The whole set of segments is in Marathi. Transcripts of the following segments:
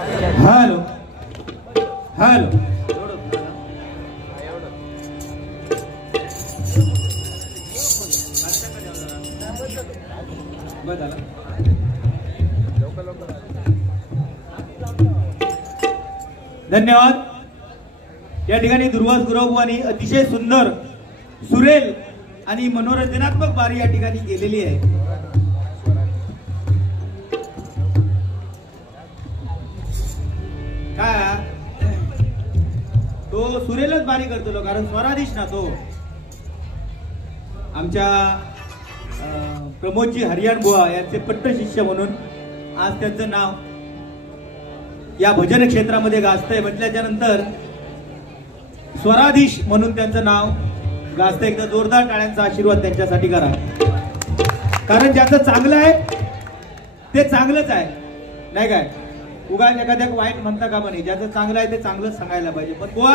हॅलो हॅलो धन्यवाद। या ठिकाणी दुर्वास गुरवबुवांनी अतिशय सुंदर सुरेल आणि मनोरंजनात्मक बारी या ठिकाणी केलेली आहे। काय तो सुरेलच बारी करतो कारण स्वराधीश ना तो आमच्या प्रमोदजी हरियाण बुवा यांचे पट्ट शिष्य म्हणून आज त्यांचं नाव या भजन क्षेत्रामध्ये गाजतंय। म्हटल्याच्या नंतर स्वराधीश म्हणून त्यांचं नाव गाजतंय। एकदा जोरदार टाळ्यांचा आशीर्वाद त्यांच्यासाठी करा कारण ज्याचं चांगलं आहे ते चांगलंच आहे नाही काय उगाच एखाद्या वाईट म्हणता का म्हणे ज्याचं चांगलं आहे ते चांगलंच सांगायला पाहिजे। पण बुवा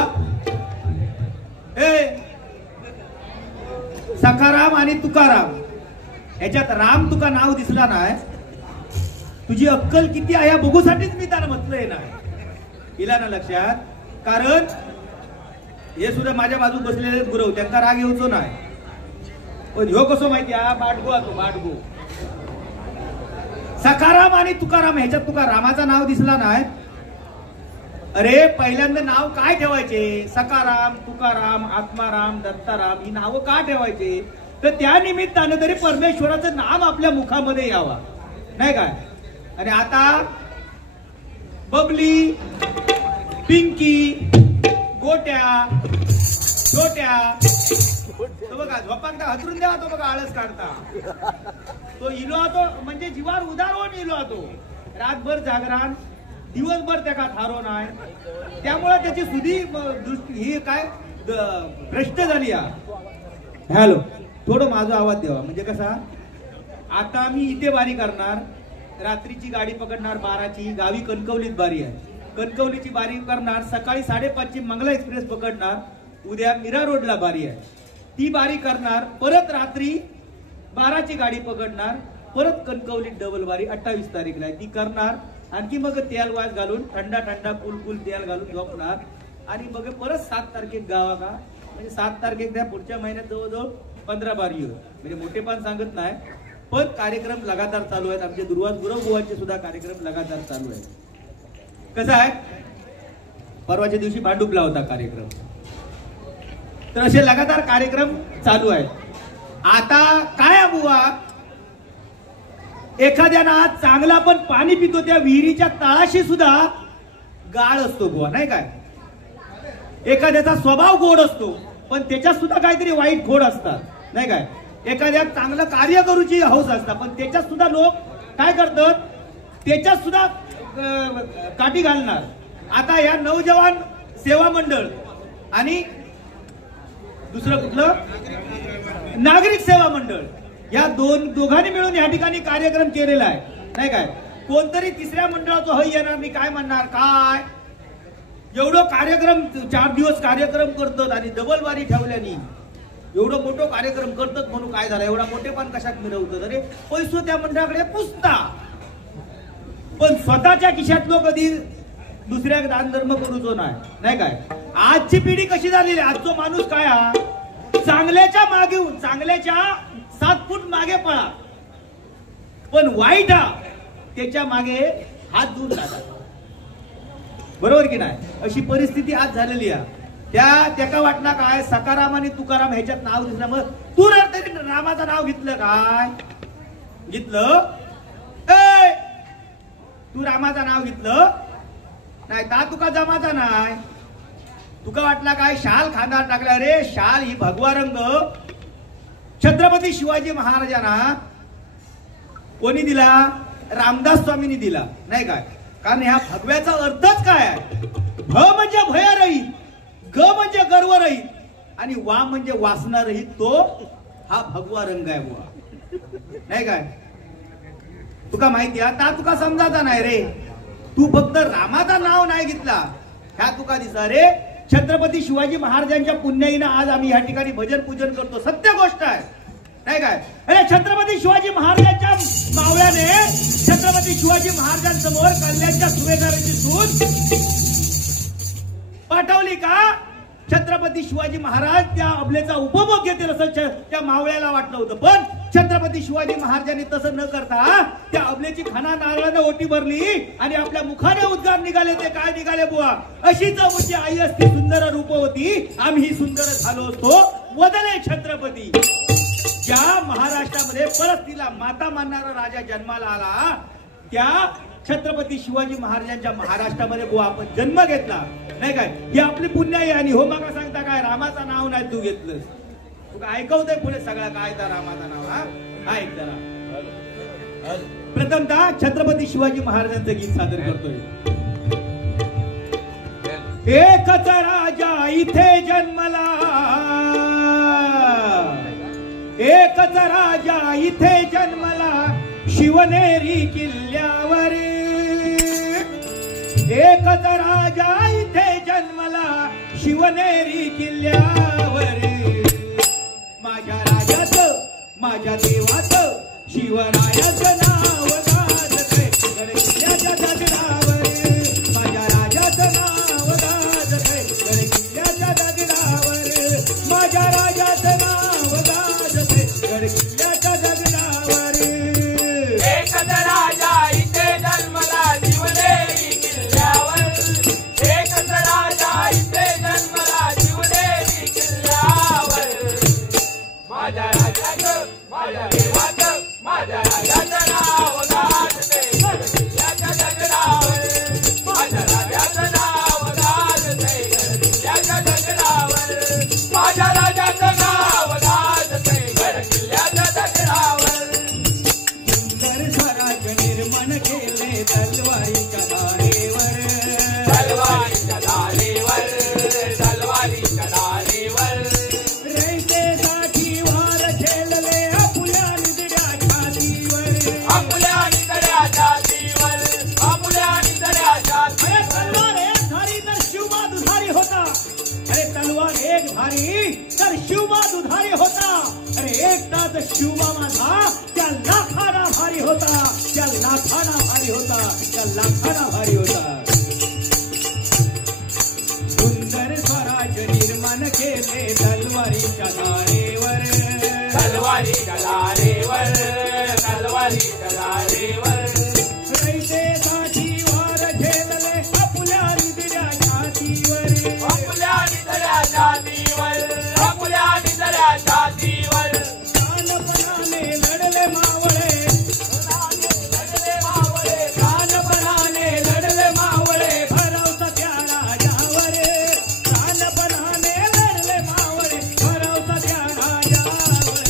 सखाराम आणि तुकाराम याच्यात राम तुका नाव दिसला नाही तुझी अक्कल किती आहे बघूसाठीच मी त्याला म्हटलंय ना हिला ना लक्षात कारण हे सुद्धा माझ्या बाजू बसलेले गुरव त्यांचा राग येऊचो नाही पण ह्यो कसं माहिती बाटगो तो बाटगो सखाराम आणि तुकाराम ह्याच्यात तुका रामाचं नाव दिसला नाही। अरे पहिल्यांदा नाव काय ठेवायचे सखाराम तुकाराम आत्माराम दत्ताराम ही नावं का ठेवायचे तर त्या निमित्तानं तरी परमेश्वराचं नाम आपल्या मुखामध्ये यावा नाही काय। आणि आता बबली पिंकी गोट्या छोट्या तो बघा झोपांका हतरून द्यावा तो बघा आळस काढता तो इलो तो म्हणजे जीवार उदार होऊन इलो तो रातभर जागरण दिवसभर त्या का थारो नाही त्यामुळे त्याची सुधी दृष्टी ही काय भ्रष्ट झाली। हॅलो थोडं माझा आवाज द्यावा म्हणजे कसा आता मी इथे बारी करणार रात्रीची गाडी पकडणार 12ची गावी कणकवलीत बारी आहे कणकवलीची बारी करणार सकाळी 5:30ची मंगला एक्सप्रेस पकडणार उद्या मीरा रोडला बारी आहे ती बारी करणार परत रात्री 12ची गाडी पकडणार परत कणकवलीत डबल बारी 28 तारीखला ती करणार आणखी मग तेल वास घालून थंडा थंडा कुल तेल घालून झोपणार आणि मग परत 7 तारखेक गावा का म्हणजे 7 तारखेक त्या पुढच्या महिन्यात जवळजवळ 15 बारी होईल म्हणजे मोठेपण सांगत नाही पण कार्यक्रम लगातार चालू आहेत। आमचे दुर्वास गुरवबुवांचे सुद्धा कार्यक्रम लगातार चालू आहेत। कसं आहे परवाच्या दिवशी भांडुपला होता कार्यक्रम तर असे लगातार कार्यक्रम चालू आहेत। आता काय बुवा एखाद्याना चांगला पण पाणी पितो त्या विहिरीच्या तळाशी सुद्धा गाळ असतो बुवा नाही काय एखाद्याचा स्वभाव गोड असतो पण त्याच्यात सुद्धा काहीतरी वाईट खोड असतात नाही काय एखाद्या चांगलं कार्य करूची हौस असतात पण त्याच्यात सुद्धा लोक काय करतात त्याच्यात सुद्धा काठी घालणार। आता या नौजवान सेवा मंडळ आणि दुसरं कुठलं नागरिक सेवा मंडळ या दोघांनी मिळून या ठिकाणी कार्यक्रम केलेला आहे नाही काय कोणतरी तिसऱ्या मंडळाचं हय येणार मी काय म्हणणार काय एवढं कार्यक्रम 4 दिवस कार्यक्रम करतात आणि डबल बारी ठेवल्यानी एवढं मोठं कार्यक्रम करतात म्हणून काय झालं एवढा मोठेपण कशात मिळवतात अरे पैसो त्या मंडळाकडे पुसता पण स्वतःच्या खिशात लोक कधी दुसऱ्या दान धर्म करूचो नाही काय। आजची पिढी कशी झालेली आजचा माणूस काय चांगल्याच्या मागे चांगल्याच्या 7 फूट मागे पळा पण वाईट त्याच्या मागे हात धुवून जातात बरोबर की नाही अशी परिस्थिती आज झालेली आहे। त्याका वाटला काय सखाराम आणि तुकाराम ह्याच्यात नाव दिसलं मग तू रामाचं नाव घेतलं काय घेतलं तू रामाचं नाव घेतलं नाही ता तुका जमाचा नाही तुका वाटला काय शाल खांदा टाकला रे शाल ही भगवा रंग छत्रपती शिवाजी महाराजांना कोणी दिला रामदास स्वामींनी दिला नाही काय कारण ह्या भगव्याचा अर्थच काय आहे भ म्हणजे भयरहित ग म्हणजे गर्वरहित आणि वा म्हणजे वासना रहित तो हा भगवा रंग आहे बुवा नाही काय तुका माहिती आता तुका समजायचा नाही रे तू फक्त रामाचं नाव नाही घेतला ह्या तुका दिसा रे छत्रपती शिवाजी महाराजांच्या पुण्याईनं आज आम्ही या ठिकाणी भजन पूजन करतो सत्य गोष्ट आहे नाही काय. अरे छत्रपती शिवाजी महाराजांच्या मावळ्याने छत्रपती शिवाजी महाराजांसमोर कल्याणच्या सुभेदाराची सूट पाठवली का? छत्रपती शिवाजी महाराज त्या अबलेचा उपभोग घेतील असं त्या मावळ्याला वाटलं होतं, पण छत्रपती शिवाजी महाराजांनी तसं न करता त्या अबलेची खाना नारळानं ओटी भरली आणि आपल्या मुखाने उद्गार निघाले. ते काय निघाले बुवा? अशीच आमची आई असती सुंदर रूपवती, आम्ही सुंदर झालो असतो वदले छत्रपती. ज्या महाराष्ट्रामध्ये परत तिला माता मानणारा राजा जन्माला आला त्या छत्रपती शिवाजी महाराजांच्या महाराष्ट्रामध्ये बुवा आपण जन्म घेतला नाही काय. ही आपली पुण्य आहे. आणि हो मग सांगता काय रामाचं नाव नाही तू घेतलंस, तू ऐकवतोय पुढे सगळं काय तर रामाचं नाव. हा ऐक जरा. प्रथमतः छत्रपती शिवाजी महाराजांचं गीत सादर करतोय. एकच राजा इथे जन्मला, एकच राजा इथे जन्मला शिवनेरी किल्ल्यावर. एकच राजा इथे जन्मला शिवनेरी किल्ल्यावर. माझ्या राजाचं माझ्या देवाचं शिवरायाचं नाव गाजतंय गडकिल्ल्याच्या दगडावर. माझ्या राजाचं नाव गाजतंय गडकिल्ल्याच्या दगडावर. माझ्या राजाचं नाव गाजतंय गडकिल्ल्याच्या दगडावर. एकच राजा इथे जन्मला शिवनेरी किल्ल्यावर. एकच राजा इथे जन्मला शिवनेरी किल्ल्यावर. माझ्या राजाचं माझ्या देवाचं माझ्या राजाचं नाव गाजतंय गडकिल्ल्याच्या दगडावर. माझ्या राजाचं नाव गाजतंय गडकिल्ल्याच्या दगडावर. माझ्या राजाचं नाव गाजतंय गडकिल्ल्याच्या दगडावर. सुंदर स्वराज्य निर्माण केले तलवारीच्या धारेवर. तलवारीच्या धारेवर. तलवारीच्या धारेवर. रयतेसाठी वार झेलले आपुल्या निधड्या छातीवर. आपुल्या निधड्या छातीवर. आपुल्या निधड्या अरे छातीवर. तलवार एक धारी तर शिवबा दुधारी होता. अरे तलवार एक धारी तर शिवबा दुधारी होता. अरे एकटाच शिवबा माझा त्या लाखाना भारी होता. त्या लाखाना भारी होता. त्या लाखाना भारी होता. सुंदर स्वराज्य निर्माण केले तलवारीच्या धारेवर. तलवारीच्या धारेवर. तलवारीच्या धारेवर. रयतेसाठी वार झेलले आपुल्या निधड्या छातीवर. आपुल्या निधड्या छातीवर. आपुल्या निधड्या छातीवर. कानपणाने लढले मावळे. लढले मावळे. कानपणाने लढले मावळे भरवसा त्या राजावर. कानपणाने लढले मावळे भरवसा त्या राजावर.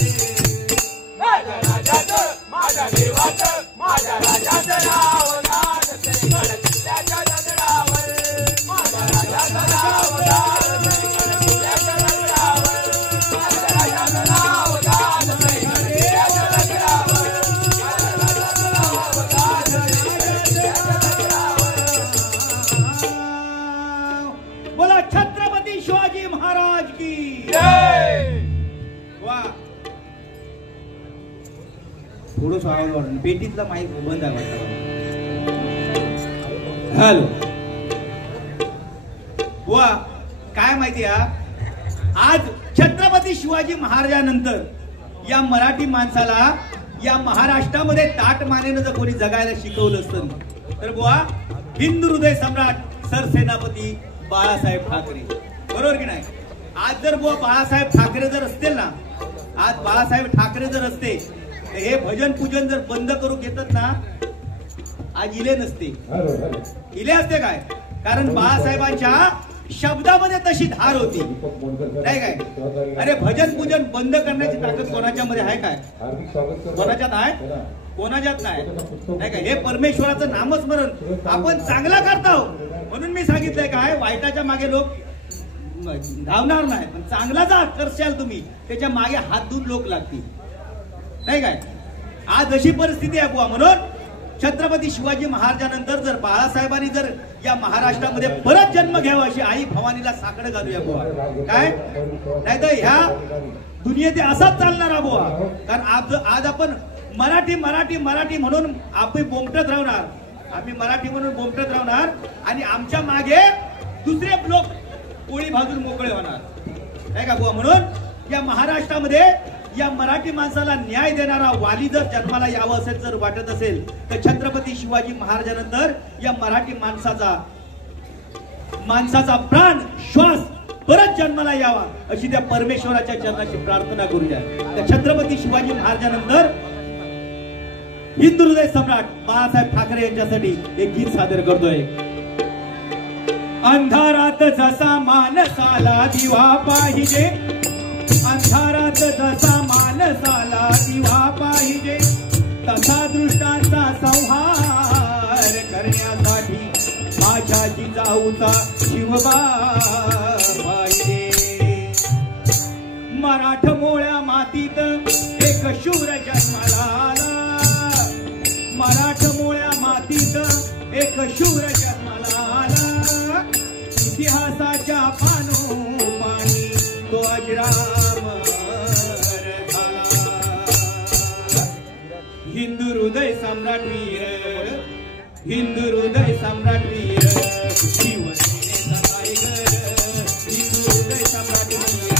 माझ्या राजाचं माझ्या देवाचं माझ्या राजाचं नाव गाजतंय गडकिल्ल्याच्या दगडावर. माझ्या राजाचं नाव गाजतंय गडकिल्ल्याच्या दगडावर. माझ्या राजाचं नाव गाजतंय गडकिल्ल्याच्या दगडावर. माझ्या राजाचं नाव गाजतंय गडकिल्ल्याच्या दगडावर. बोला छत्रपती शिवाजी महाराज की जय. वा. थोडंसं आवाज वाढून पेटीतला माईक बंद आहे वाटतं. हॅलो. वा काय माहिती आज छत्रपती शिवाजी महाराजांनंतर या मराठी माणसाला या महाराष्ट्रामध्ये ताट मानेनं जर कोणी जगायला शिकवलं असतं तर बुवा हिंदू हृदय सम्राट सरसेनापती बाळासाहेब ठाकरे. बरोबर की नाही? आज जर बुवा बाळासाहेब ठाकरे जर असतील ना, आज बाळासाहेब ठाकरे जर असते तर हे भजन पूजन जर बंद करू घेतात ना आज इले नसते. इले असते काय? कारण बाळासाहेबांच्या शब्दामध्ये तशी धार होती नाही काय. अरे भजन पूजन बंद करण्याची ताकद कोणाच्या मध्ये आहे काय? कोणाच्यात आहे? कोणाच्यात नाही काय. हे परमेश्वराचं नामस्मरण आपण चांगला करतो म्हणून मी सांगितलंय काय, वाईटाच्या मागे लोक धावणार नाही, पण चांगला जा करशाल तुम्ही त्याच्या मागे हात धुवून लोक लागतील नाही काय. आज अशी परिस्थिती आहे बुवा. म्हणून छत्रपती शिवाजी महाराजांनंतर जर बाळासाहेबांनी जर या महाराष्ट्रामध्ये परत जन्म घ्यावा अशी आई भवानीला साकडं घालूया बुवा. काय नाही तर ह्या दुनियेत असाच चालणारा बुवा. कारण आज आपण मराठी मराठी मराठी म्हणून आपण बोंबटत राहणार, आम्ही मराठी म्हणून बोंबटत राहणार आणि आमच्या मागे दुसरे लोक पोळी भाजून मोकळे होणार नाही का बुवा. म्हणून या महाराष्ट्रामध्ये या मराठी माणसाला न्याय देणारा वाली जर जन्माला यावं असेल जर वाटत असेल तर छत्रपती शिवाजी महाराजांनंतर या मराठी माणसाचा प्राण श्वास परत जन्माला यावा अशी त्या परमेश्वराच्या चरणाची प्रार्थना करूया. त्या छत्रपती शिवाजी महाराजांनंतर हिंदू हृदय सम्राट बाळासाहेब ठाकरे यांच्यासाठी एक गीत सादर करतोय. अंधारात जसा मानसाला दिवा पाहिजे, अंधारात जसा मानसाला दिवा पाहिजे, तसा दृष्टांचा संहार करण्यासाठी माझ्या जिजाऊचा शिवबा पाहिजे. मराठमोळ्या मातीत एक शूर जन्माला आला, मराठमोळ्या मातीत एक शूर जन्माला आला, इतिहासाच्या पानोपानी तो अजरामर झाला. हिंदू हृदय सम्राट वीर, हिंदू हृदय सम्राट वीर, शिवसेनेचा टायगर, हिंदू हृदय सम्राट वीर,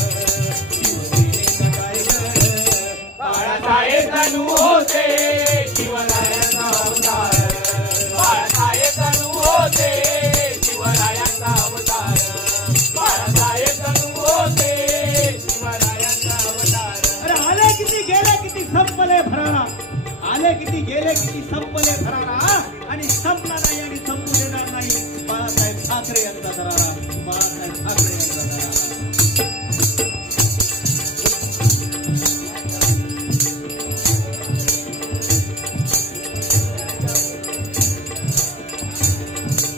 शिवसेनेचा टायगर. बाळासाहेब धनु होते शिवरायांचा अवतार, बाळासाहेब धनु होते शिवरायांचा अवतार, बाळासाहेब धनु होते शिवरायांचा अवतार. अरे आले किती गेले किती संपले भरारा, आले किती गेले किती संपले भरारा आणि संपला नाही आणि संपू देणार नाही बाळासाहेब ठाकरे यांचा दरारा, बाळासाहेब ठाकरे यांचा दरारा.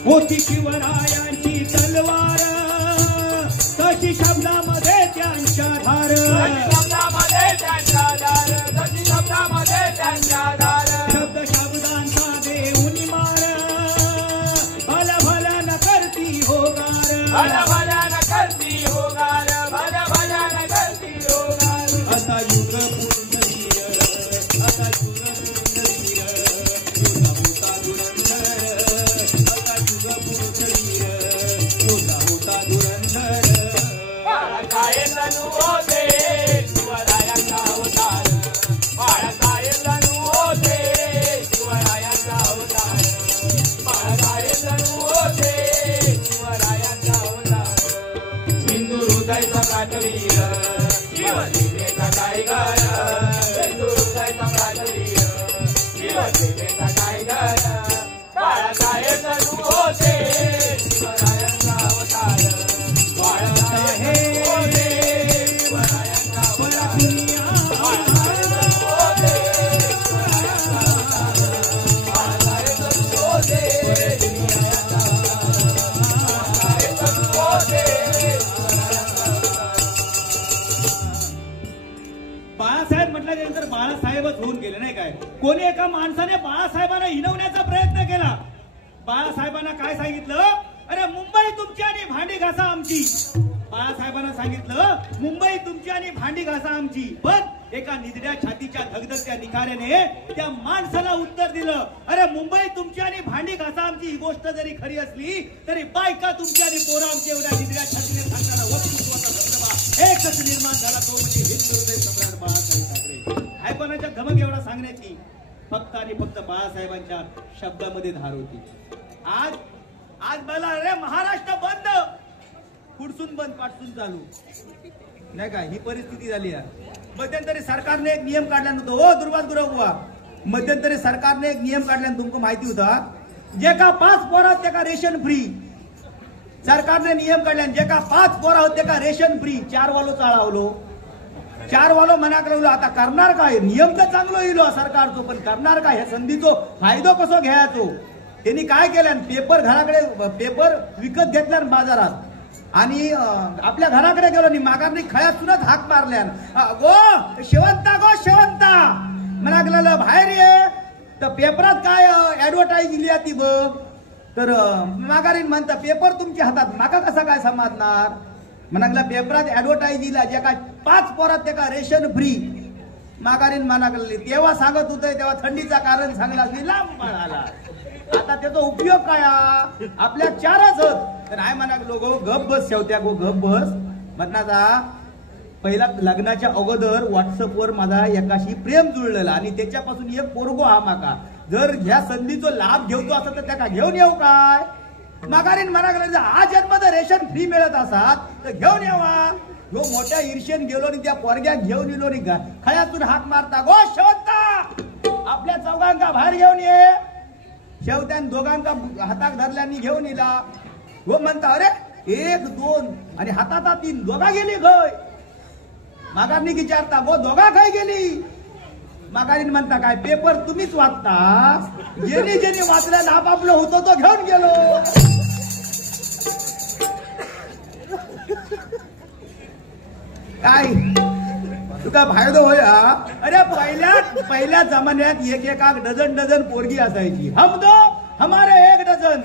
होती शिवरायांची तलवार तशी शब्दामध्ये त्यांच्या धार, शब्दामध्ये त्यांच्या दार, तशी शब्दामध्ये त्यांच्या दार. शब्द शब्दांचा देऊन मार, भल्या भल्या न करती होगार, भल्या भल्या न करती होगार, भल्या भल्या न करती होगार. असा युग पुंडलीय, असा युग पुंडलीय, तुझा होता धुरंधर, असा युग पुंडलीय, तुझा होता धुरंधर. बाळासाहेब धनु होते शिवरायांचा अवतार, बाळासाहेब धनु होते शिवरायांचा अवतार, बाळासाहेब धनु होते शिवरायांचा अवतार. हिंदू हृदय सम्राट वीर, शिवसेनेचा टायगर, हिंदू हृदय सम्राट वीर, शिवसेनेचा टायगर. बाळासाहेब धनु होते शिवरायांचा अवतार, बाळासाहेब होते शिवरायांचा अवतार, बाळासाहेब धनु होते शिवरायांचा अवतार, बाळासाहेब धनु होते शिवरायांचा अवतार, बाळासाहेब धनु होते शिवरायांचा अवतार. बाळासाहेब म्हटल्यानंतर बाळासाहेबच होऊन गेले नाही काय. कोणी एका माणसाने बाळासाहेबांना हिनवण्याचा प्रयत्न केला. बाळासाहेबांना काय सांगितलं, अरे मुंबई तुमची आणि भांडी घासा आमची. बाळासाहेबांना सांगितलं मुंबई तुमची आणि भांडी घासा आमची. पण एका निधड्या छातीच्या धगधगत्या निखाऱ्याने त्या माणसाला उत्तर दिलं, अरे मुंबई तुमची आणि भांडी घासा आमची. ही गोष्ट जरी खरी असली तरी बायका तुमची आणि पोरं आमची. एवढ्या निधड्या छातीने सांगणारा वक्तृत्वाचा धबधबा एकच निर्माण झाला, तो म्हणजे हिंदू हृदय सम्राट बाळासाहेब ठाकरे. ऐकण्याच्या धमक एवढा सांगण्याची फक्त आणि फक्त बाळासाहेबांच्या शब्दामध्ये धार होती. आज मला रे महाराष्ट्र बंद, पुढसून बंद पाठसून चालू नाही का, ही परिस्थिती झाली आहे. मध्यंतरी सरकारने एक नियम काढला नव्हता हो दुर्वाद गुरुवा. मध्यंतरी सरकारने एक नियम काढला, तुमको माहिती होता, जे का 5 पोरा ते का रेशन फ्री. सरकारने नियम काढला, जे का 5 पोरा होते का रेशन फ्री. 4 वालो चाळावलो, 4 वालो मना करवलो. आता करणार काय, नियम तर चांगलो येलो सरकारचो, पण करणार काय, ह्या संधीचो फायदो कसो घ्यायचो. त्यांनी काय केलं, पेपर घराकडे पेपर विकत घेतल्या बाजारात आणि आपल्या घराकडे गेलो आणि माघारनी खळ्यातूनच हाक मारल्या, गो शेवंता, गो शेवंता म्हणा गेलं, बाहेर ये तर पेपरात काय ऍडव्हर्टाईज दिली ती बघ. तर माघारीन म्हणता पेपर तुमच्या हातात माका कसा काय समजणार. म्हणाला पेपरात ऍडव्हर्टाईज दिला जे काय 5 पोरात ते का रेशन फ्री. माघारीन म्हणा तेव्हा सांगत होते तेव्हा थंडीचा कारण सांगला लांब पळाला. आता त्याचा उपयोग काय आपल्या 4च तर नाही म्हणा लोक गप बस शेवत्या गो गप बस म्हणण्याचा. पहिला लग्नाच्या अगोदर व्हॉट्सअपवर माझा एकाशी प्रेम जुळलेला आणि त्याच्यापासून एक पोरगो हा माका. जर ह्या संधीचा लाभ घेतो असं तर त्याला घेऊन येऊ काय. माघारीन म्हणा हा जन्म जर रेशन फ्री मिळत असात तर घेऊन यावा. जो मोठ्या ईर्षेन गेलो आणि त्या पोरग्यात घेऊन येलो नाही का खळ्यातून हाक मारता गो शेवता आपल्या चौघांका बाहेर घेऊन ये. शेवत्यान दोघांका हातात धरल्यानी घेऊन येला. गो म्हणता अरे 1 2 आणि हातात 3 दोघा गेली खय. माघारनी विचारता गो दोघा खय गेली. माघारीन म्हणता काय पेपर तुम्हीच वाचता जेणे जेणे वाचल्या आपापलं होतं तो घेऊन गेलो. काय तुका फायदा होया. अरे पहिल्या जमान्यात एक डझन पोरगी असायची. हम दो हमारे 1 डझन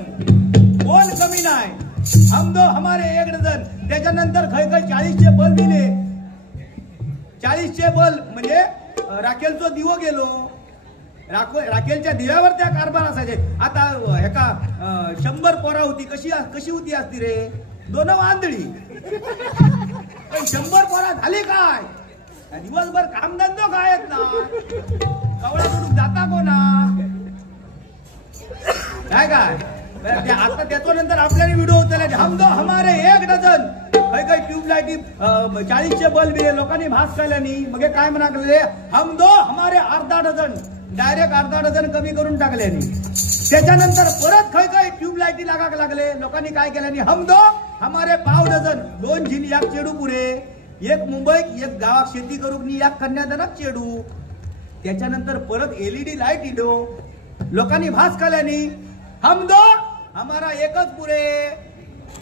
कोण कमी नाही. हम दो हमारे 1 डझन. त्याच्यानंतर खय 40चे बल दिले. 40चे बल म्हणजे राखेलचो दिवो गेलो. राखेलच्या दिव्यावर त्या कारभार असायचे. आता एका 100 पोरा होती कशी होती असती रे 2 आंधळी. 100 पोरा झाली काय दिवसभर कामधंदो काय ना कवळा सोडून जाता कोणा काय काय. आता त्याच्यानंतर आपल्याला व्हिडिओ उचलले हम दो हमारे 1 डझन. काही ट्यूबलाईटी 40चे बल्ब लोकांनी भास केल्यानी मग काय म्हणाले हम दो हमारे अर्धा डझन. डायरेक्ट अर्धा डझन कमी करून टाकल्यानी. त्याच्यानंतर परत काही ट्यूबलाईटी लागाक लागले. लोकांनी काय केल्यानी हम दो हमारे 1/2 डझन. 2 झिल 1 चेडू पुरे. 1 मुंबईत 1 गावात शेती करून 1 कन्यादानात चेडू. त्याच्यानंतर परत LED लाईट इडो. लोकांनी भास केल्यानी हम दो हमारा 1च पुरे.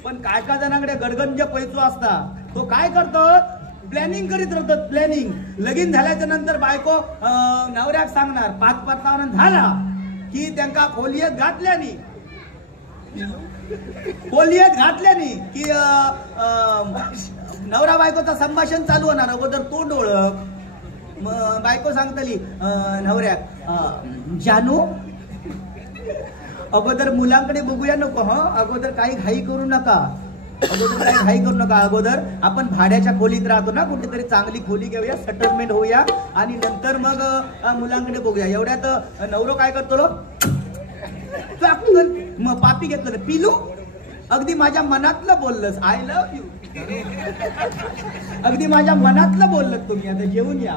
पण काय जणांकडे गडगंज पैसो असता तो काय करतात प्लॅनिंग करीत राहतात. प्लॅनिंग लगीन झाल्याच्या नंतर बायको नवऱ्याक सांगणार 5 परतावरण झाला की त्यांना खोलियत घातल्यानी की नवरा बायकोचा संभाषण चालू होणार. अगोदर तोंड ओळख. बायको सांगतली नवऱ्याक जानू अगोदर मुलांकडे बघूया नको. अगोदर काही घाई करू नका. अगोदर आपण भाड्याच्या खोलीत राहतो ना कुठेतरी चांगली खोली घेऊया सेटलमेंट होऊया आणि नंतर मग मुलांकडे बघूया. एवढ्यात नवरो काय करतो मग पापी घेतलं पिलू अगदी माझ्या मनातलं बोललंस आय लव्ह यू. अगदी माझ्या मनातलं बोललं तुम्ही आता जेवून या.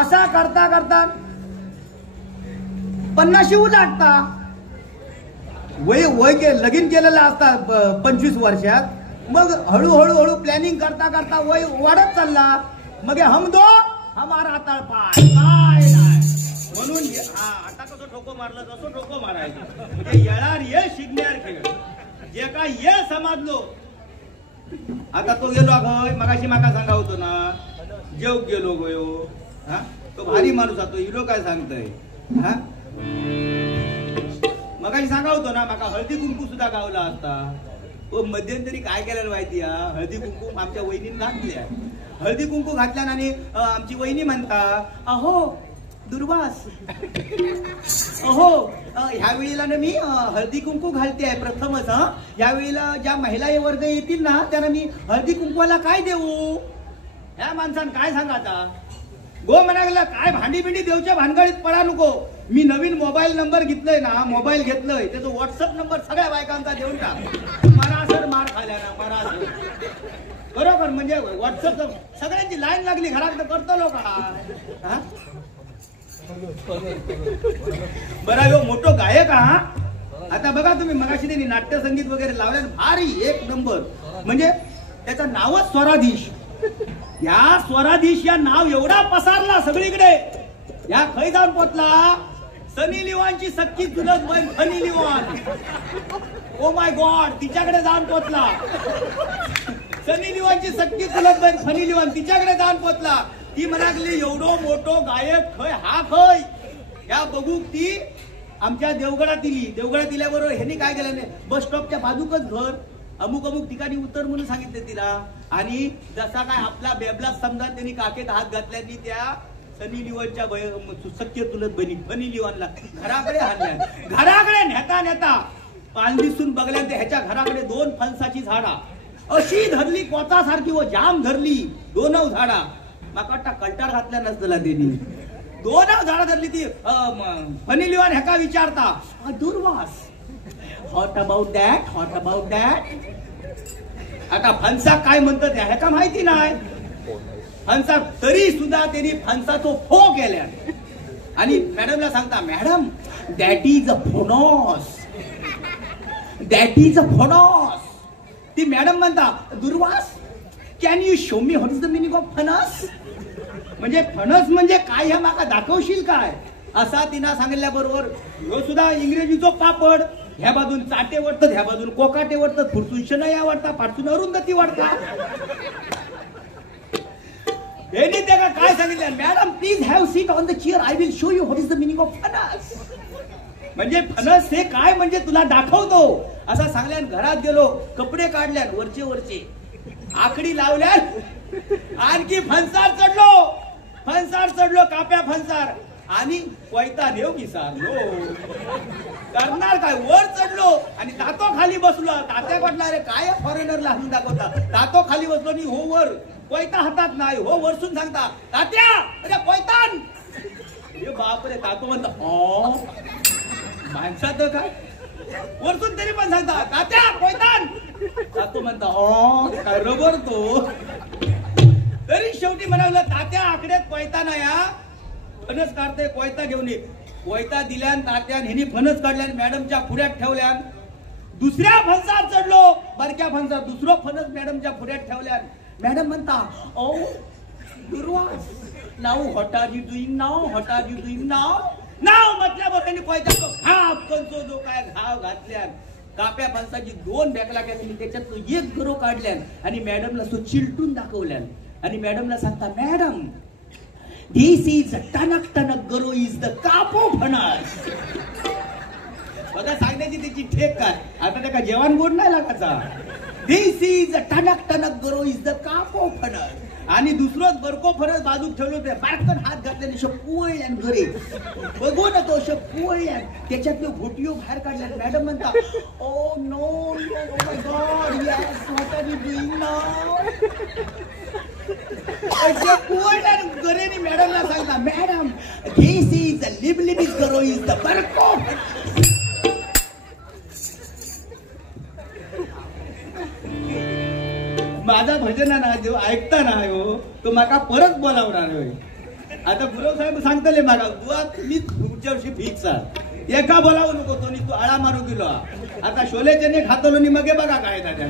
असा करता करता 50 उलाटता. वय लगीन केलेलं असता 25 वर्षात. मग हळूहळू प्लॅनिंग करता करता वय वाढत चालला. मग हम दो हमारा तळपाय काय नाही म्हणून आता कसं ठोको मारलं तसं ठोको मारायचं. येणार ये शिकणार खेळ जे काय ये समजलो. आता तो गेलो अगं मगाशी माका सांगा होतो ना जेव गेलो गयो. तो भारी माणूस तो इलो काय सांगतय. मगाशी सांगा होतो ना माका हळदी कुंकू सुद्धा गावला असता. मध्यंतरी काय केलेलं माहिती हळदी कुंकू आमच्या वहिनीने घातल्या. हळदी कुंकू घातल्या आणि आमची वहिनी म्हणता अहो दुर्वास अहो ह्या वेळेला ना मी हळदी कुंकू घालते आहे प्रथमच. ह्या वेळेला ज्या महिला वर्ग येतील ना त्यांना मी हळदी कुंकूला काय देऊ. ह्या माणसानं काय सांगायचा गो म्हणाला काय भांडी बिंडी देवच्या भानगडीत पडा नको. मी नवीन मोबाईल नंबर घेतलंय ना मोबाईल घेतलंय त्याचा व्हॉट्सअप नंबर सगळ्या बायकांचा देऊन टाक. मरासर मार खाल्या ना मरासर बरोबर. म्हणजे व्हॉट्सअप सगळ्यांची लाईन लागली घरात करतो लोक. बरं यो मोठो गायक आता बघा तुम्ही मगाशी त्यांनी नाट्य संगीत वगैरे लावलं भारी 1 नंबर. म्हणजे त्याचं नावच स्वराधीश. या स्वराधीश या नाव एवढा पसरला सगळीकडे. या खै जाऊन पोचला सनी लिओनची सख्खी चुलत बहीण फनी लिओन. ओ माय गॉड तिच्याकडे जाऊन पोचला. सनी लिओनची सख्खी चुलत बहीण फनी लिओन तिच्याकडे जाऊन पोचला. ती म्हणाली एवढो मोठो गायक खय हा खय या बघू ती आमच्या देवगडात दिल्याबरोबर ह्यांनी काय केलं नाही बस स्टॉपच्या बाजूकच घर अमुक अमुक ठिकाणी उतर म्हणून सांगितले तिला आणि जसा काय आपला बेबला समजा त्यांनी काकेत हात घातल्यानी त्या सनी लिओनच्या सख्य चुलत बहिणी फनी लिओनला घराकडे आणल्या घराकडे नेता नेता पाल दिसून बघल्या ते ह्याच्या घराकडे 2 फणसाची झाडा अशी धरली कोचासारखी व जाम धरली 2 झाडा माका वाटता कल्टार घातल्या नसतला त्यांनी 2 झाडा धरली ती फनी लिओन ह्याका विचारता दुर्वास हॉट अबाउट दॅट आता फणसा काय म्हणतात ह्याका माहिती नाही फणसा तरी सुद्धा त्यांनी फणसाचो फो केल्या आणि मॅडमला सांगता मॅडम दॅट इज अ फणस ती मॅडम म्हणता Durvas can you show me what is the meaning of फणस म्हणजे फणस म्हणजे काय ह्या माका दाखवशील काय असा तिना सांगितल्याबरोबर ह्यो सुद्धा इंग्रजीचो पापड ह्या बाजून चाटे वाटतात ह्या बाजून कोकाटे वाटतात फुरसून शनया वाटतात पाठसून अरुंधती वाटतात यांनी त्याला काय सांगितलं madam please have seat on the chair I will show you what is the meaning of फणस म्हणजे फणस हे काय म्हणजे तुला दाखवतो असं सांगल्यान घरात गेलो कपडे काढल्यान वरचे आकडी लावल्यान आणखी फणसार चढलो काप्या फणसार आणि कोयता देव की सारलो करणार काय वर चढलो आणि तातो खाली बसलो तात्या पडला रे काय फॉरेनरला हसून दाखवता तातो खाली बसलो आणि हो वर कोयता हातात नाही हो वरसून सांगता तात्या अरे कोयतान हे बापरे तातो म्हणता माणसात काय वरसून तरी पण सांगता तात्या कोयतान तातो म्हणता काय रबर तो तरी शेवटी म्हणावलं तात्या आकड्यात कोयता नाही हा फणस काढते कोयता घेऊन ये कोयता दिल्यान तात्यान ह्यांनी फणस काढल्यान मॅडमच्या पुढ्यात ठेवल्यान दुसऱ्या फणसात चढलो बारक्या फणसात दुसरं फणस मॅडमच्या पुढ्यात ठेवल्यान मॅडम म्हणता ओ दुर्वास नाव व्हॉट आर यू डुईंग नाव नाव म्हटल्यावर त्यांनी कोयत्याचा घाप कंचो जो काय घाव घातल्यान काप्या फणसाची 2 बॅकला केल्या त्याच्यात एक गरो काढल्यान आणि मॅडमला सो चिलटून दाखवल्यान आणि मॅडमला सांगता मॅडम This is a टनक गरो is the कापो फणस बघा सांगण्याची त्याची ठेक काय आता त्या जेवण गोड नाही लागायचा This is a टनक गरो is the कापो फणस आणि दुसरं बरको फणस बाजूक ठेवलं ते बारकन हात घातल्याने शपोळ्यान घरे बघू ना तो शपोळ्यान त्याच्यात घोटियो बाहेर काढल्या मॅडम म्हणता oh no my god yes what are you doing now गरेनी मॅडमला सांगता मॅडम दिस इज अ लिबलिबी गरो इज द बरको माझा भजन ना जो ऐकता ना हो तो माका परत बोलावणार होय आता गुरव साहेब सांगतले माका बुवा तुम्ही पुढच्या वर्षी फिक्स एका बोलावू नको तो तू आळा मारू गेलो आता शोलेचे खातलो नि मगे बघा काय त्याचा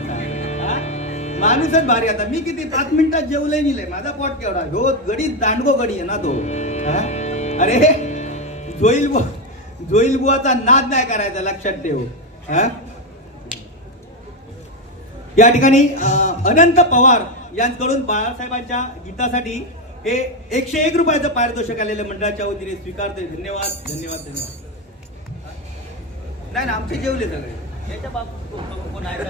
माणूसच भारी आता मी किती 5 मिनिटात जेवलंय निलय माझा पोट केवढा हो गडी दांडगो गडी आहे ना तो अरे जोईल बुवाचा नाद नाही करायचा लक्षात ठेव या ठिकाणी अनंत पवार यांच्याकडून बाळासाहेबांच्या गीतासाठी हे 101 रुपयाचं पारितोषिक आलेलं मंडळाच्या वतीने स्वीकारतोय धन्यवाद नाही ना आमचे जेवले सगळे याच्या बाबतीत कोण आहे